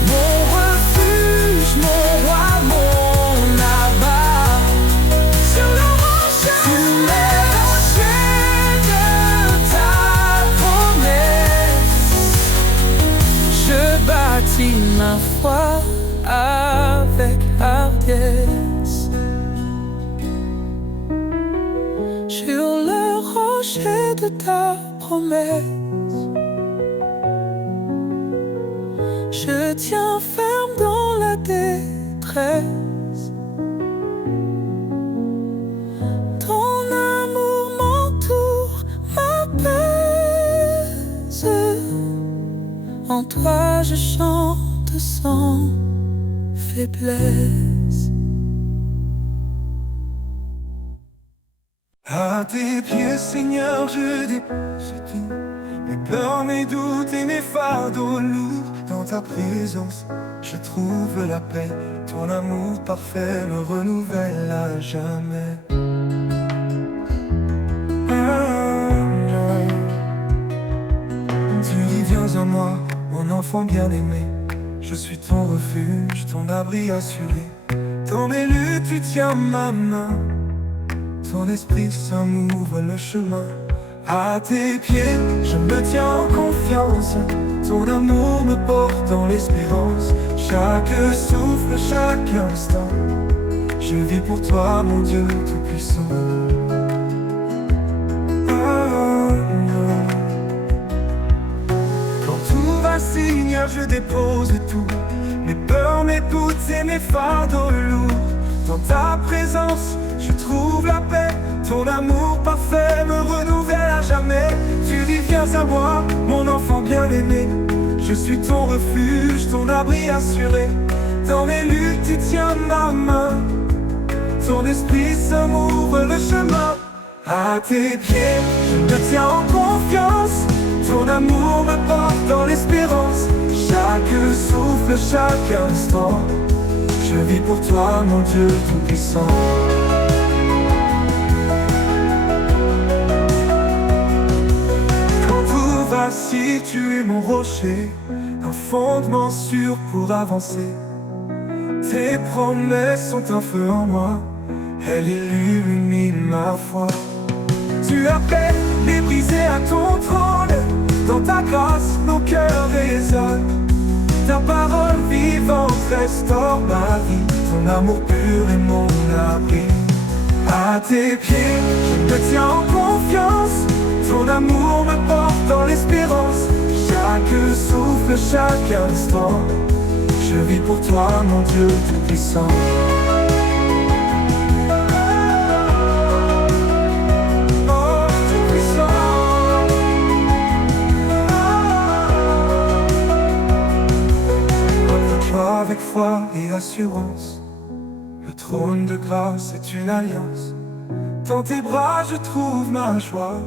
mon refuge, mon roi, mon abat. Sur le rocher de ta promesse, je bâtis ma foi avec hardiesse. Sur le rocher de ta promesse, je tiens ferme dans la détresse. Ton amour m'entoure, m'apaise. En toi je chante sans faiblesse. À tes pieds, Seigneur, je dépose tout, mes peurs, mes doutes et mes fardeaux lourds. Dans ta présence, je trouve la paix. Ton amour parfait me renouvelle à jamais. Tu dis, viens en moi, mon enfant bien-aimé. Je suis ton refuge, ton abri assuré. Dans mes luttes, tu tiens ma main. Ton esprit saint m'ouvre le chemin. À tes pieds, je me tiens en confiance. Ton amour me porte dans l'espérance. Chaque souffle, chaque instant, je vis pour toi, mon Dieu tout-puissant. Quand tout va, Seigneur, je dépose tout, mes peurs, mes doutes et mes fardeaux lourds. Dans ta présence, je trouve la paix. Ton amour parfait me renouvelle à jamais. viens à moi, mon enfant bien-aimé. Je suis ton refuge, ton abri assuré. Dans mes luttes, tu tiens ma main. Ton esprit ça m'ouvre le chemin. À tes pieds, je me tiens en confiance. Ton amour me porte dans l'espérance. Chaque souffle, chaque instant, je vis pour toi, mon Dieu tout-puissant. Quand tout vacille, tu es mon rocher, un fondement sûr pour avancer. Tes promesses sont un feu en moi, elles illuminent ma foi. Tu appelles les brisés à ton trône, dans ta grâce nos cœurs résonnent. Ta parole vivante restaure ma vie, ton amour pur est mon abri. À tes pieds, je me tiens en confiance, ton amour me porte dans l'espérance. Chaque souffle, chaque instant, je vis pour toi, mon Dieu tout-puissant. Oh, tout-puissant. Entre-toi avec foi et assurance, le trône de grâce est une alliance. Dans tes bras je trouve ma joie,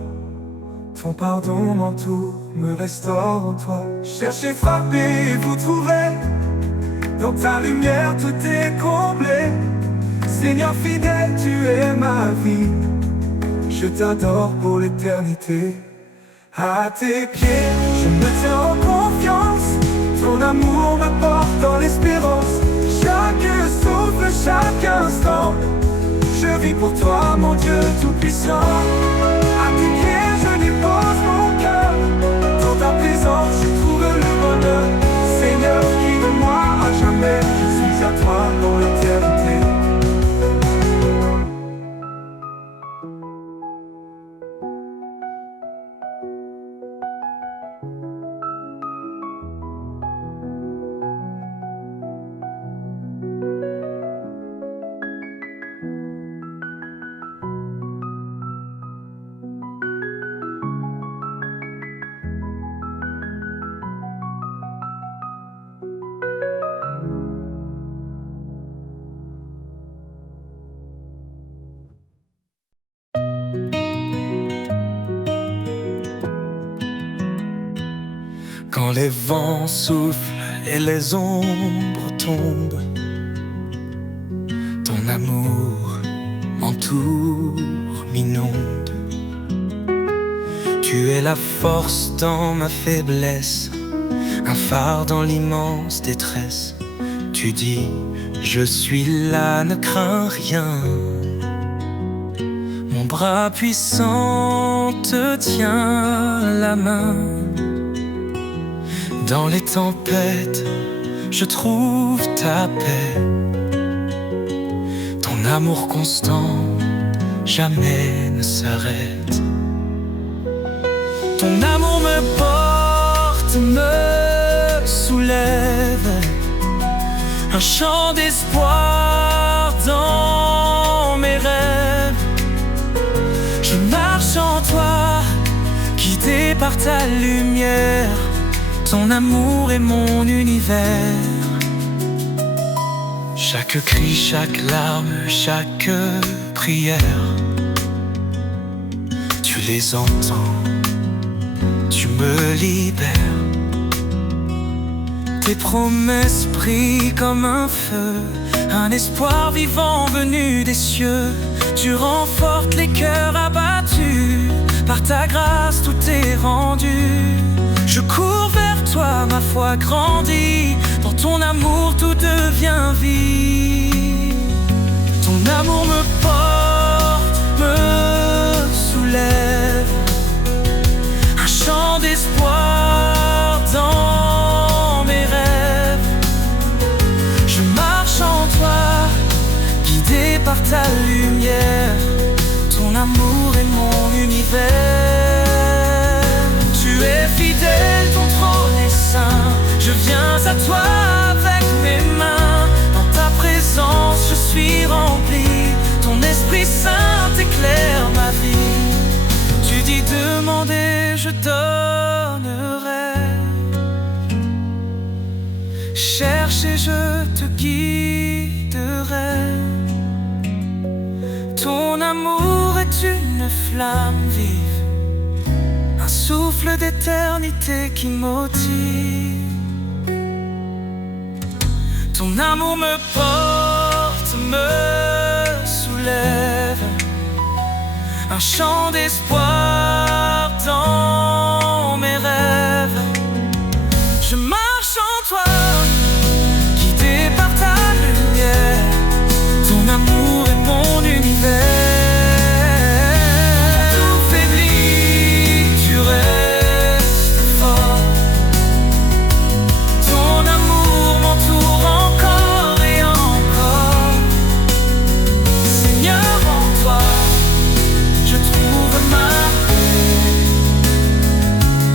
ton pardon m'entoure, me restaure en toi. Cherchez, frappez et vous trouverez, dans ta lumière tout est comblé. Seigneur fidèle, tu es ma vie, je t'adore pour l'éternité. À tes pieds, je me tiens en confiance, ton amour me porte dans l'espérance. Chaque souffle, chaque instant, je vis pour toi, mon Dieu tout-puissant. À tes pieds, je dépose mon cœur, dans ta présence, je trouve le bonheur. Seigneur, guide-moi à jamais, je suis à toi pour l'éternité. Quand les vents soufflent et les ombres tombent, ton amour m'entoure, m'inonde. Tu es la force dans ma faiblesse, un phare dans l'immense détresse. Tu dis, je suis là, ne crains rien. Mon bras puissant te tient la main. Dans les tempêtes, je trouve ta paix. Ton amour constant, jamais ne s'arrête. Ton amour me porte, me soulève. Un chant d'espoir dans mes rêves. Je marche en toi, guidé par ta lumière. Ton amour est mon univers. Chaque cri, chaque larme, chaque prière, tu les entends, tu me libères. Tes promesses brillent comme un feu, un espoir vivant venu des cieux. Tu renforces les cœurs abattus, par ta grâce tout est rendu. Je cours vers toi, ma foi grandit, dans ton amour tout devient vie. Ton amour me porte, me soulève. Un chant d'espoir dans mes rêves. Je marche en toi, guidé par ta lumière. Ton amour est mon univers. Tu es fidèle, ton trône est saint. Je viens à toi avec mes mains. Dans ta présence je suis rempli. Ton Esprit Saint éclaire ma vie. Tu dis demander, je donnerai. Cherche et je te guiderai. Ton amour est une flamme vive, un souffle d'éternité qui motive. Ton amour me porte, me soulève, un chant d'espoir dans mes rêves. Je marche en toi, guidé par ta lumière. Ton amour est mon univers. Tout faibli, tu restes fort. Ton amour m'entoure encore et encore. Seigneur, en toi je trouve ma paix.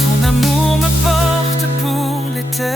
Ton amour me porte pour l'éternité.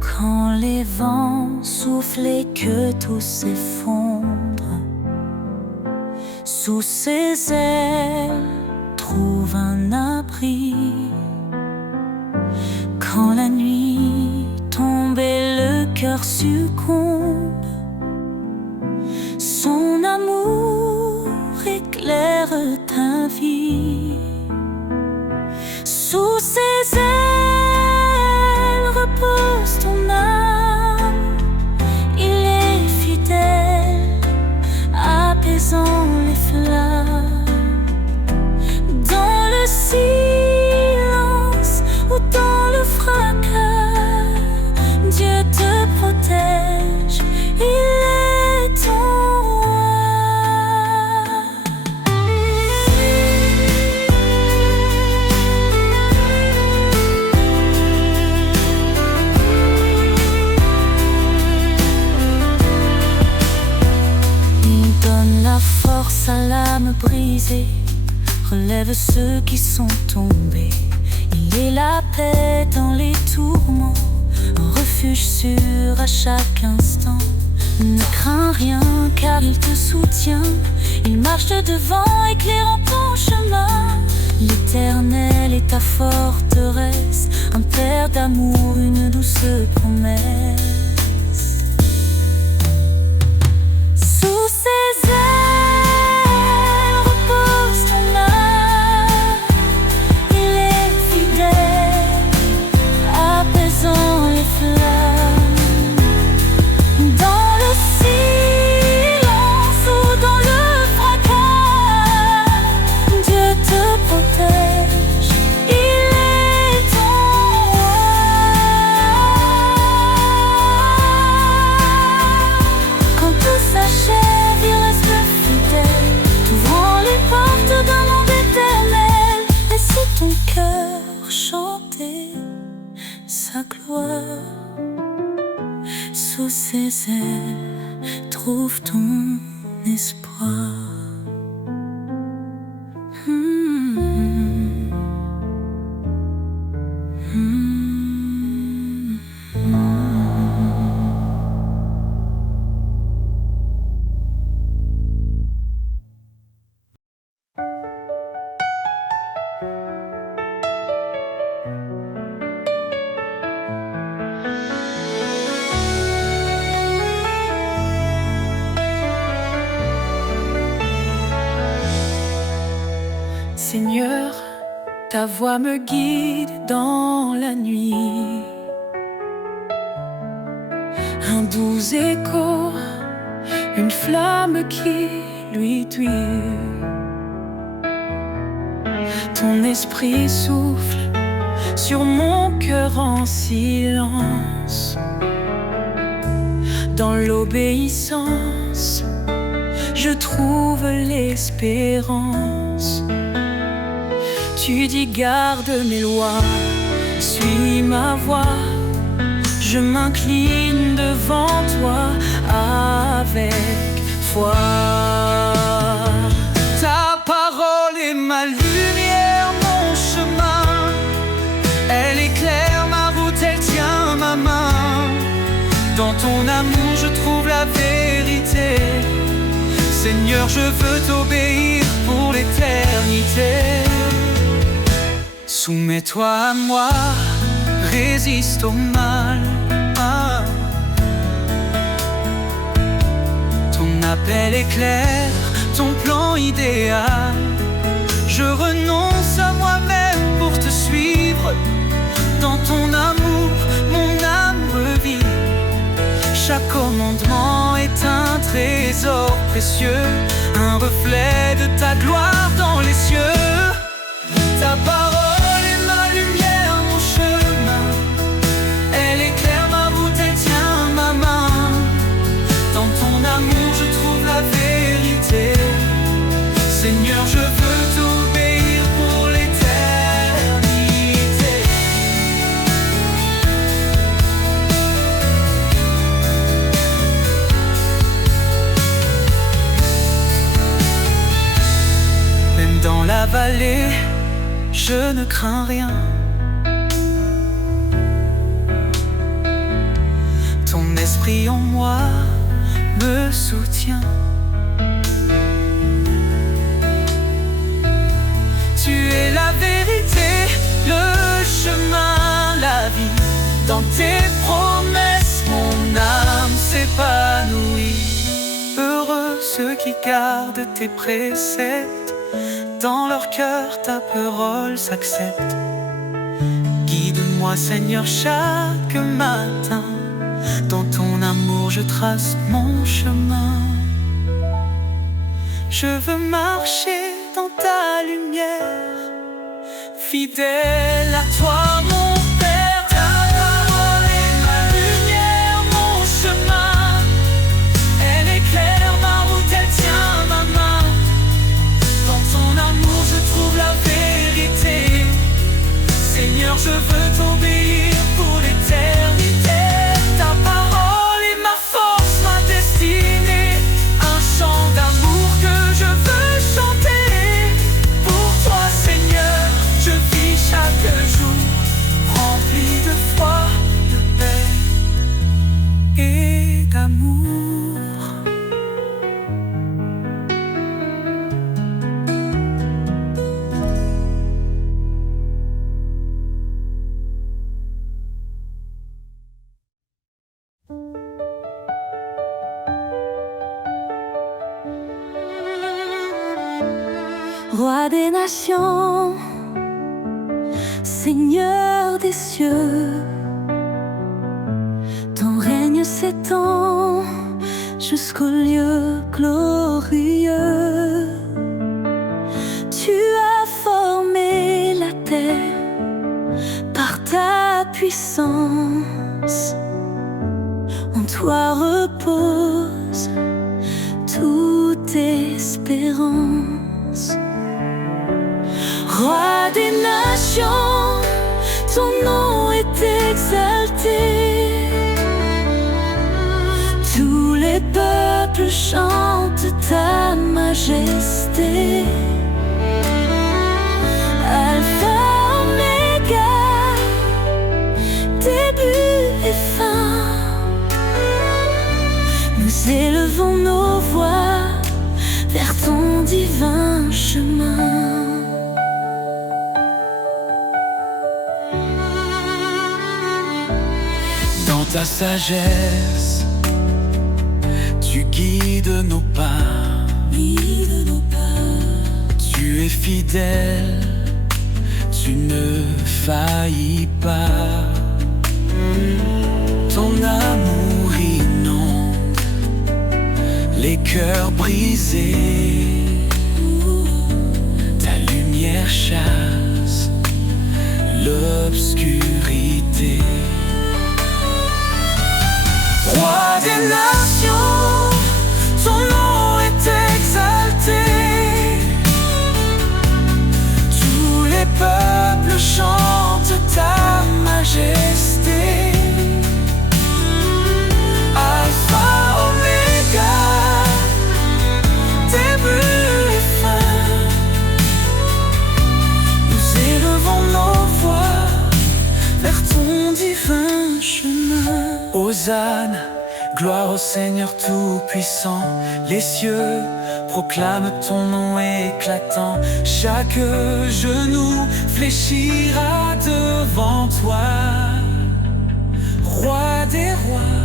Quand les vents soufflent et que tout s'effondre, sous ses ailes trouve un abri. Quand la nuit tombe et le cœur succombe, son amour éclaire ta vie. Sous ses ailes repose ton âme. Il est fidèle, apaisant les flammes. Dans le silence ou dans le fracas, Dieu te protège, il est ton roi. Il donne la force à l'âme brisée, relève ceux qui sont tombés. Il est la paix dans les tourments, un refuge sûr à chaque instant. Ne crains rien car il te soutient. Il marche devant, éclairant ton chemin. L'Éternel est ta forteresse, un père d'amour, une douce promesse. Sous ses ailes repose ton âme. Il est fidèle, apaisant les flammes. Dans le silence ou dans le fracas, Dieu te protège, il est ton roi. Quand tout s'achève, il reste fidèle, t'ouvrant les portes d'un monde éternel. Laisse ton cœur chanter sa gloire. Sous ses ailes, trouve ton espoir. Seigneur, ta voix me guide dans la nuit. Un doux écho, une flamme qui lui tuit. Ton esprit souffle sur mon cœur en silence. Dans l'obéissance, je trouve l'espérance. Tu dis garde mes lois, suis ma voix. Je m'incline devant toi avec foi. Ta parole est ma lumière, mon chemin. Elle éclaire ma route, elle tient ma main. Dans ton amour je trouve la vérité. Seigneur, je veux t'obéir pour l'éternité. Soumets-toi à moi, résiste au mal. Ton appel est clair, ton plan idéal. Je renonce à moi-même pour te suivre. Dans ton amour, mon âme revit. Chaque commandement est un trésor précieux, un reflet de ta gloire dans les cieux. Ta parole est ma lumière, mon chemin. Elle éclaire ma route, elle tient ma main. Dans ton amour je trouve la vérité. Seigneur, je veux t'obéir pour l'éternité. Même dans la vallée, je ne crains rien. Ton esprit en moi me soutient. Tu es la vérité, le chemin, la vie. Dans tes promesses, mon âme s'épanouit. Heureux ceux qui gardent tes préceptes. Dans leur cœur ta parole s'accepte. Guide-moi Seigneur chaque matin. Dans ton amour je trace mon chemin. Je veux marcher dans ta lumière, fidèle à toi mon Père. Ta parole est ma lumière, mon chemin. Elle éclaire ma route, elle tient ma main. Dans ton amour je trouve la vérité. Seigneur, je veux t'obéir pour l'éternité. Ta parole est ma force, ma destinée. Un chant d'amour que je veux chanter. Pour toi Seigneur, je vis chaque jour rempli de foi, de paix et d'amour. Roi des nations, Seigneur des cieux, ton règne s'étend jusqu'au lieu glorieux. Tu as formé la terre par ta puissance. En toi repose toute espérance. Roi des nations, ton nom est exalté. Tous les peuples chantent ta majesté. Alpha, Oméga, début et fin. Nous élevons nos voix vers ton divin chemin. Dans ta sagesse, tu guides nos pas. Tu es fidèle, tu ne faillis pas. Ton amour inonde les cœurs brisés. Ta lumière chasse l'obscurité. Roi des nations, ton nom est exalté. Tous les peuples chantent ta majesté. Alpha, Oméga, début et fin. Nous élevons nos voix vers ton divin chemin. Hosanna, gloire au Seigneur Tout-Puissant. Les cieux proclament ton nom éclatant. Chaque genou fléchira devant toi. Roi des rois,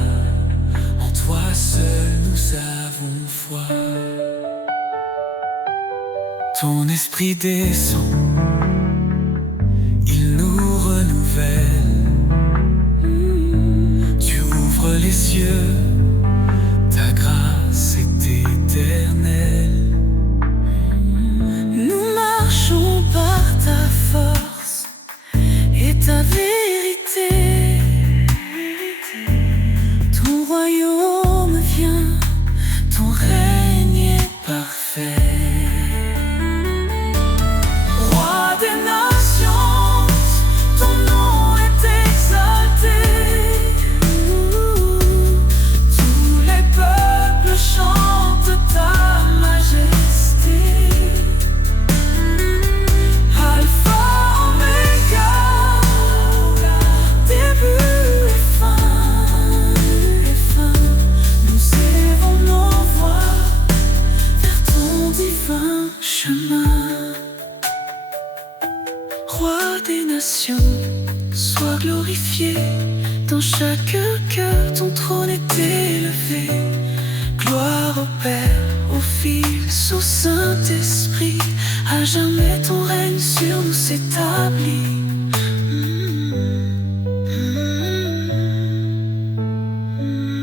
en toi seul nous avons foi. Ton esprit descend, il nous renouvelle. Tu ouvres les cieux, ta grâce est éternelle. Nous marchons par ta force et ta vérité. Ton royaume vient, ton règne est parfait. Roi des nations, ton nom est exalté. Tous les peuples chantent ta majesté. Alpha, Oméga, début et fin. Nous élevons nos voix vers ton divin chemin. Roi des nations, sois glorifié. Dans chaque cœur, ton trône est élevé. Gloire au Père, au Fils, au Saint-Esprit. À jamais ton règne sur nous s'établit.